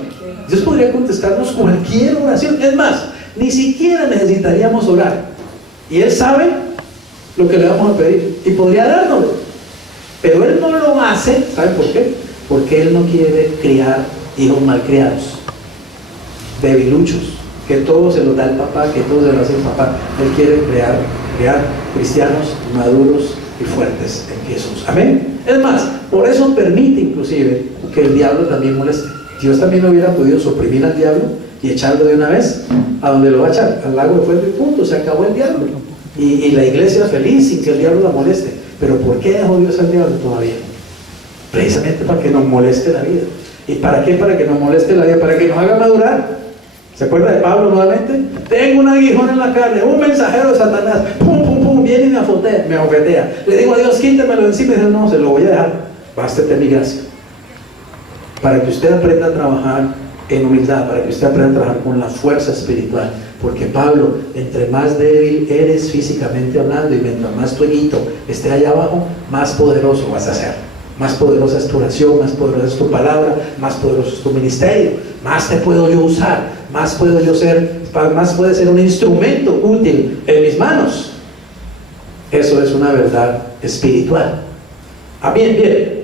Dios podría contestarnos cualquier oración. Es más, ni siquiera necesitaríamos orar, y Él sabe lo que le vamos a pedir y podría dárnoslo, pero Él no lo hace. ¿Saben por qué? Porque Él no quiere criar hijos malcriados, debiluchos, que todo se lo da el papá, que todo se lo hace el papá. Él quiere crear cristianos maduros y fuertes en Jesús. Amén. Es más, por eso permite inclusive que el diablo también moleste. Dios también hubiera podido suprimir al diablo y echarlo de una vez. ¿A dónde lo va a echar? Al lago de fuego y punto, se acabó el diablo. Y la iglesia feliz sin que el diablo la moleste. Pero ¿por qué dejó Dios al diablo todavía? Precisamente para que nos moleste la vida. ¿Y para qué? Para que nos moleste la vida, para que nos haga madurar. ¿Se acuerda de Pablo nuevamente? Tengo un aguijón en la carne, un mensajero de Satanás, pum, pum, pum, viene y me ofetea. Le digo a Dios, quítemelo encima, y dice, no, se lo voy a dejar. Bástete mi gracia. Para que usted aprenda a trabajar en humildad, para que usted aprenda a trabajar con la fuerza espiritual. Porque Pablo, entre más débil eres físicamente hablando y mientras más tu eguito esté allá abajo, más poderoso vas a ser. Más poderosa es tu oración, más poderosa es tu palabra, más poderoso es tu ministerio, más te puedo yo usar, más puedo yo ser, más puede ser un instrumento útil en mis manos. Eso es una verdad espiritual. Bien, bien.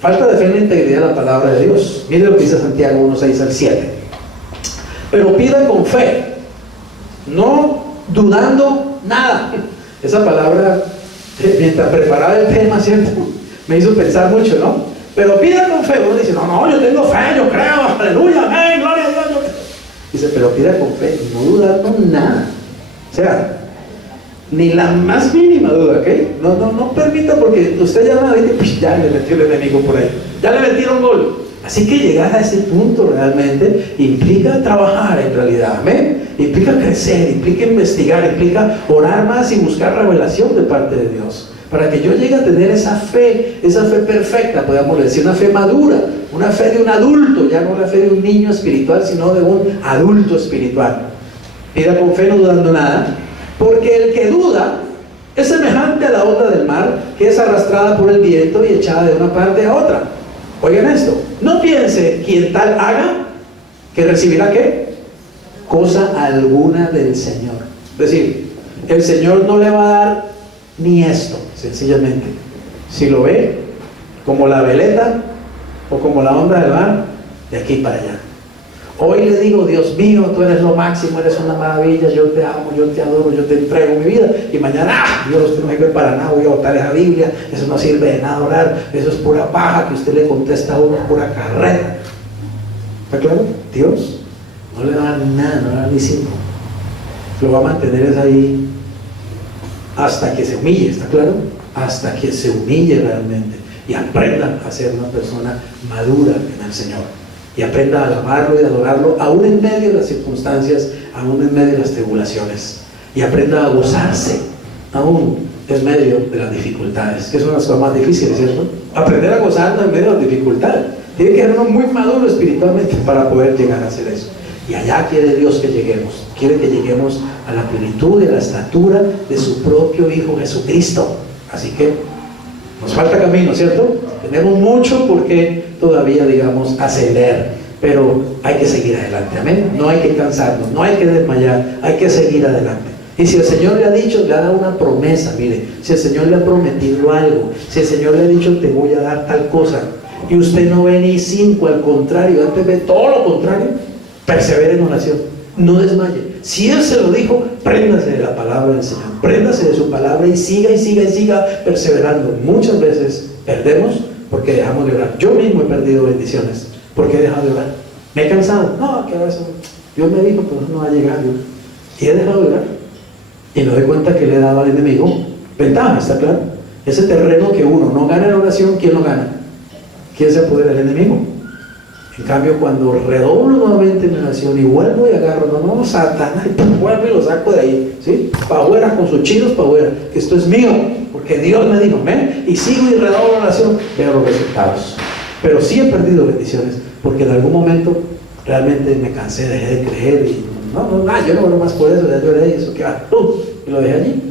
Falta de fe en la integridad de la palabra de Dios. Mire lo que dice Santiago 1, 6 al 7. Pero pida con fe, no dudando nada. Esa palabra, mientras preparaba el tema, ¿cierto?, me hizo pensar mucho, ¿no? Pero pida con fe. Uno dice, no, yo tengo fe, yo creo, aleluya, amén, gloria a Dios. Dice, pero pida con fe, no dudando nada. O sea, ni la más mínima duda, ¿ok? No permita, porque usted ya no dice, pues ya le metió el enemigo por ahí, ya le metieron gol. Así que llegar a ese punto realmente implica trabajar en realidad, amén. Implica crecer, implica investigar, implica orar más y buscar revelación de parte de Dios. Para que yo llegue a tener esa fe perfecta, podemos decir, una fe madura, una fe de un adulto, ya no la fe de un niño espiritual, sino de un adulto espiritual. Pida con fe no dudando nada, porque el que duda es semejante a la onda del mar, que es arrastrada por el viento y echada de una parte a otra. Oigan esto, no piense quien tal haga, que recibirá ¿qué? Cosa alguna del Señor. Es decir, el Señor no le va a dar ni esto, sencillamente. Si lo ve como la veleta o como la onda del mar, de aquí para allá. Hoy le digo, Dios mío, tú eres lo máximo, eres una maravilla, yo te amo, yo te adoro, yo te entrego mi vida. Y mañana, Dios, no sirve para nada, voy a botar esa Biblia, eso no sirve de nada orar, eso es pura paja que usted le contesta a uno, pura carrera. ¿Está claro? Dios no le va a dar nada, no le va a dar ni 5. Lo va a mantener es ahí hasta que se humille, ¿está claro? Hasta que se humille realmente y aprenda a ser una persona madura en el Señor y aprenda a alabarlo y adorarlo aún en medio de las circunstancias, aún en medio de las tribulaciones, y aprenda a gozarse aún en medio de las dificultades, que son las cosas más difíciles, ¿cierto? Aprender a gozarnos en medio de las dificultades. Tiene que ser uno muy maduro espiritualmente para poder llegar a hacer eso. Y allá quiere Dios que lleguemos. Quiere que lleguemos a la plenitud y a la estatura de su propio Hijo Jesucristo. Así que nos falta camino, ¿cierto? Tenemos mucho por qué todavía, digamos, ascender, pero hay que seguir adelante, amén. No hay que cansarnos, no hay que desmayar, hay que seguir adelante. Y si el Señor le ha dicho, le ha dado una promesa, mire, si el Señor le ha prometido algo, si el Señor le ha dicho, te voy a dar tal cosa, y usted no ve ni 5, al contrario, antes ve todo lo contrario, persevere en oración, no desmaye. Si Él se lo dijo, préndase de la palabra del Señor, préndase de su palabra y siga perseverando. Muchas veces perdemos porque dejamos de orar. Yo mismo he perdido bendiciones porque he dejado de orar. Me he cansado. No, que a veces Dios me dijo, pues no va a llegar. Y he dejado de orar. Y me doy cuenta que le he dado al enemigo ventaja, ¿está claro? Ese terreno que uno no gana en oración, ¿quién lo gana? ¿Quién se apodera? El enemigo. En cambio, cuando redoblo nuevamente mi oración y vuelvo y agarro, no, Satanás, y vuelvo y lo saco de ahí, ¿sí? Para afuera, con sus chinos para afuera, que esto es mío, porque Dios me dijo, ven, y sigo y redoblo la oración, veo los resultados. Pero sí he perdido bendiciones, porque en algún momento realmente me cansé, dejé de creer, y yo no oro más por eso, ya lloré, y eso que y lo dejé allí.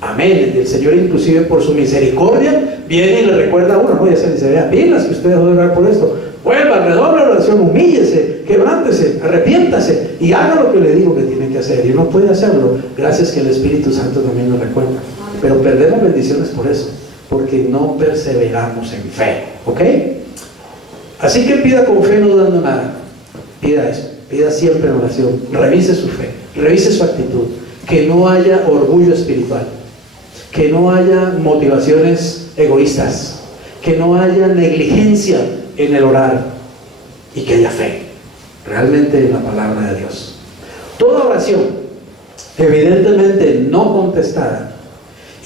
Amén. El Señor, inclusive por su misericordia, viene y le recuerda a uno, ¿no? Ya se dice, vea, pilas que usted dejó de orar por esto. Vuelva, redoble la oración, humíllese, quebrántese, arrepiéntase y haga lo que le digo que tiene que hacer. Y uno puede hacerlo gracias que el Espíritu Santo también nos recuerda. Pero perdemos bendiciones por eso, porque no perseveramos en fe. ¿Ok? Así que pida con fe, no dudando nada. Pida eso, pida siempre en oración. Revise su fe, revise su actitud. Que no haya orgullo espiritual, que no haya motivaciones egoístas, que no haya negligencia en el orar y que haya fe realmente en la palabra de Dios. Toda oración evidentemente no contestada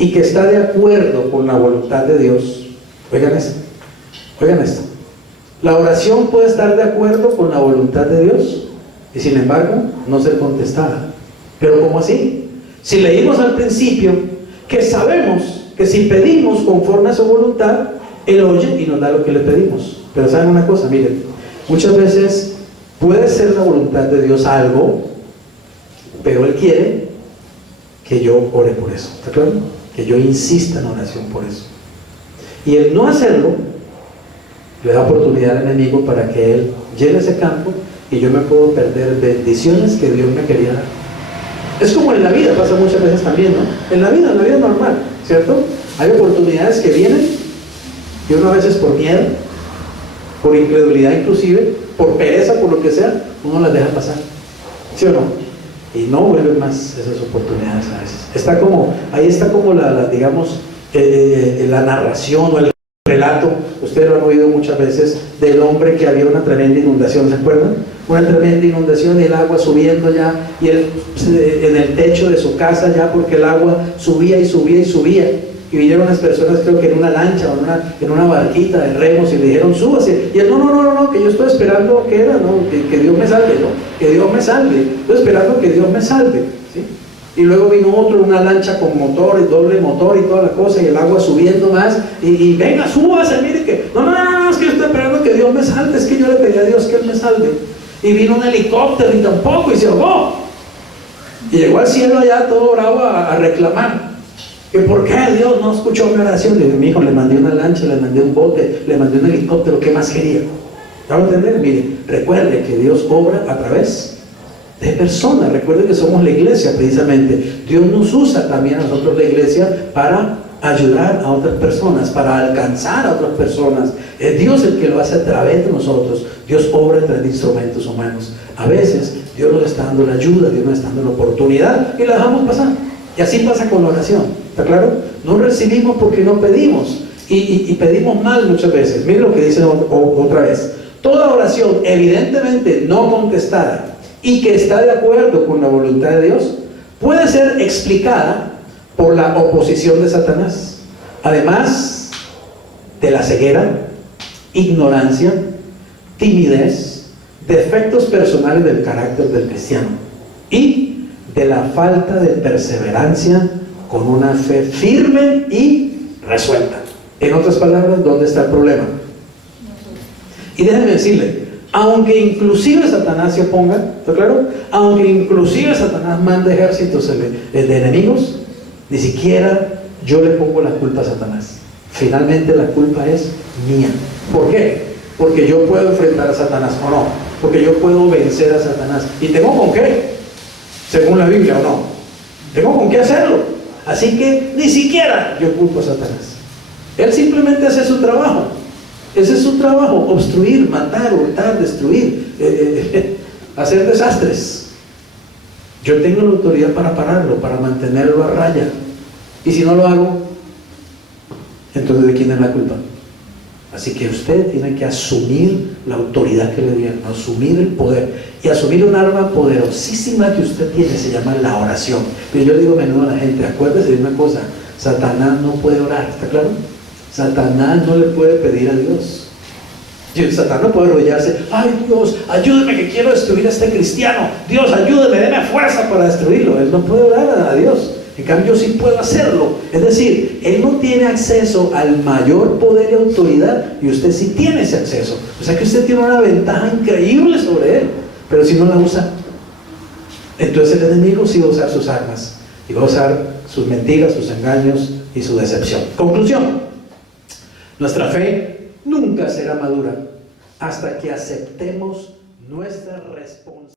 y que está de acuerdo con la voluntad de Dios, oigan esto, la oración puede estar de acuerdo con la voluntad de Dios y sin embargo no ser contestada. Pero ¿cómo así? Si leímos al principio que sabemos que si pedimos conforme a su voluntad, Él oye y nos da lo que le pedimos. Pero ¿saben una cosa? Miren, muchas veces puede ser la voluntad de Dios algo, pero Él quiere que yo ore por eso, ¿está claro? Que yo insista en oración por eso. Y el no hacerlo le da oportunidad al enemigo para que Él llene ese campo y yo me puedo perder bendiciones que Dios me quería dar. Es como en la vida, pasa muchas veces también, ¿no? En la vida normal, ¿cierto? Hay oportunidades que vienen y uno a veces por miedo, por incredulidad inclusive, por pereza, por lo que sea, uno las deja pasar, ¿sí o no? Y no vuelven más esas oportunidades a veces. Ahí está como digamos, la narración o el relato, ustedes lo han oído muchas veces, del hombre que había una tremenda inundación, ¿se acuerdan? Una tremenda inundación y el agua subiendo ya, y él en el techo de su casa ya, porque el agua subía y subía y subía, y vinieron unas personas, creo que en una lancha o en una barquita de remos, y le dijeron, súbase, y él, no, que yo estoy esperando, ¿qué era? No, que Dios me salve, ¿no? Que Dios me salve, estoy esperando que Dios me salve, ¿sí? Y luego vino otro, una lancha con motor, y doble motor y toda la cosa, y el agua subiendo más, y venga, súbase, mire que, no, es que yo estoy esperando que Dios me salve, es que yo le pedí a Dios que Él me salve. Y vino un helicóptero y tampoco, y se ahogó. Y llegó al cielo allá todo bravo a reclamar. ¿Que por qué Dios no escuchó mi oración? Le dije, mi hijo, le mandé una lancha, le mandé un bote, le mandé un helicóptero, ¿qué más quería? ¿Ya lo entender? Mire, recuerde que Dios obra a través de personas. Recuerde que somos la iglesia precisamente. Dios nos usa también a nosotros la iglesia para ayudar a otras personas, para alcanzar a otras personas. Es Dios el que lo hace a través de nosotros. Dios obra a través de instrumentos humanos. A veces Dios nos está dando la ayuda, Dios nos está dando la oportunidad y la dejamos pasar. Y así pasa con la oración, ¿está claro? No recibimos porque no pedimos y pedimos mal muchas veces. Miren lo que dice otra vez. Toda oración evidentemente no contestada y que está de acuerdo con la voluntad de Dios puede ser explicada por la oposición de Satanás, además de la ceguera, ignorancia, timidez, defectos personales del carácter del cristiano y de la falta de perseverancia con una fe firme y resuelta. En otras palabras, ¿dónde está el problema? Y déjenme decirle, aunque inclusive Satanás se oponga, ¿está claro? Aunque inclusive Satanás mande ejércitos de enemigos, ni siquiera yo le pongo la culpa a Satanás. Finalmente la culpa es mía. ¿Por qué? Porque yo puedo enfrentar a Satanás o no, porque yo puedo vencer a Satanás y tengo con qué, según la Biblia o no, tengo con qué hacerlo. Así que ni siquiera yo culpo a Satanás. Él simplemente hace su trabajo. Ese es su trabajo: obstruir, matar, hurtar, destruir, hacer desastres. Yo tengo la autoridad para pararlo, para mantenerlo a raya. Y si no lo hago, entonces ¿de quién es la culpa? Así que usted tiene que asumir la autoridad que le dieron, asumir el poder y asumir un arma poderosísima que usted tiene, se llama la oración. Pero yo le digo a menudo a la gente, acuérdese de una cosa, Satanás no puede orar, ¿está claro? Satanás no le puede pedir a Dios. Satanás no puede arrodillarse, ay Dios, ayúdeme que quiero destruir a este cristiano, Dios ayúdeme, déme fuerza para destruirlo. Él no puede orar a Dios. En cambio yo sí puedo hacerlo. Es decir, él no tiene acceso al mayor poder y autoridad y usted sí tiene ese acceso. O sea que usted tiene una ventaja increíble sobre él. Pero si no la usa, entonces el enemigo sí va a usar sus armas y va a usar sus mentiras, sus engaños y su decepción. Conclusión: nuestra fe nunca será madura hasta que aceptemos nuestra responsabilidad.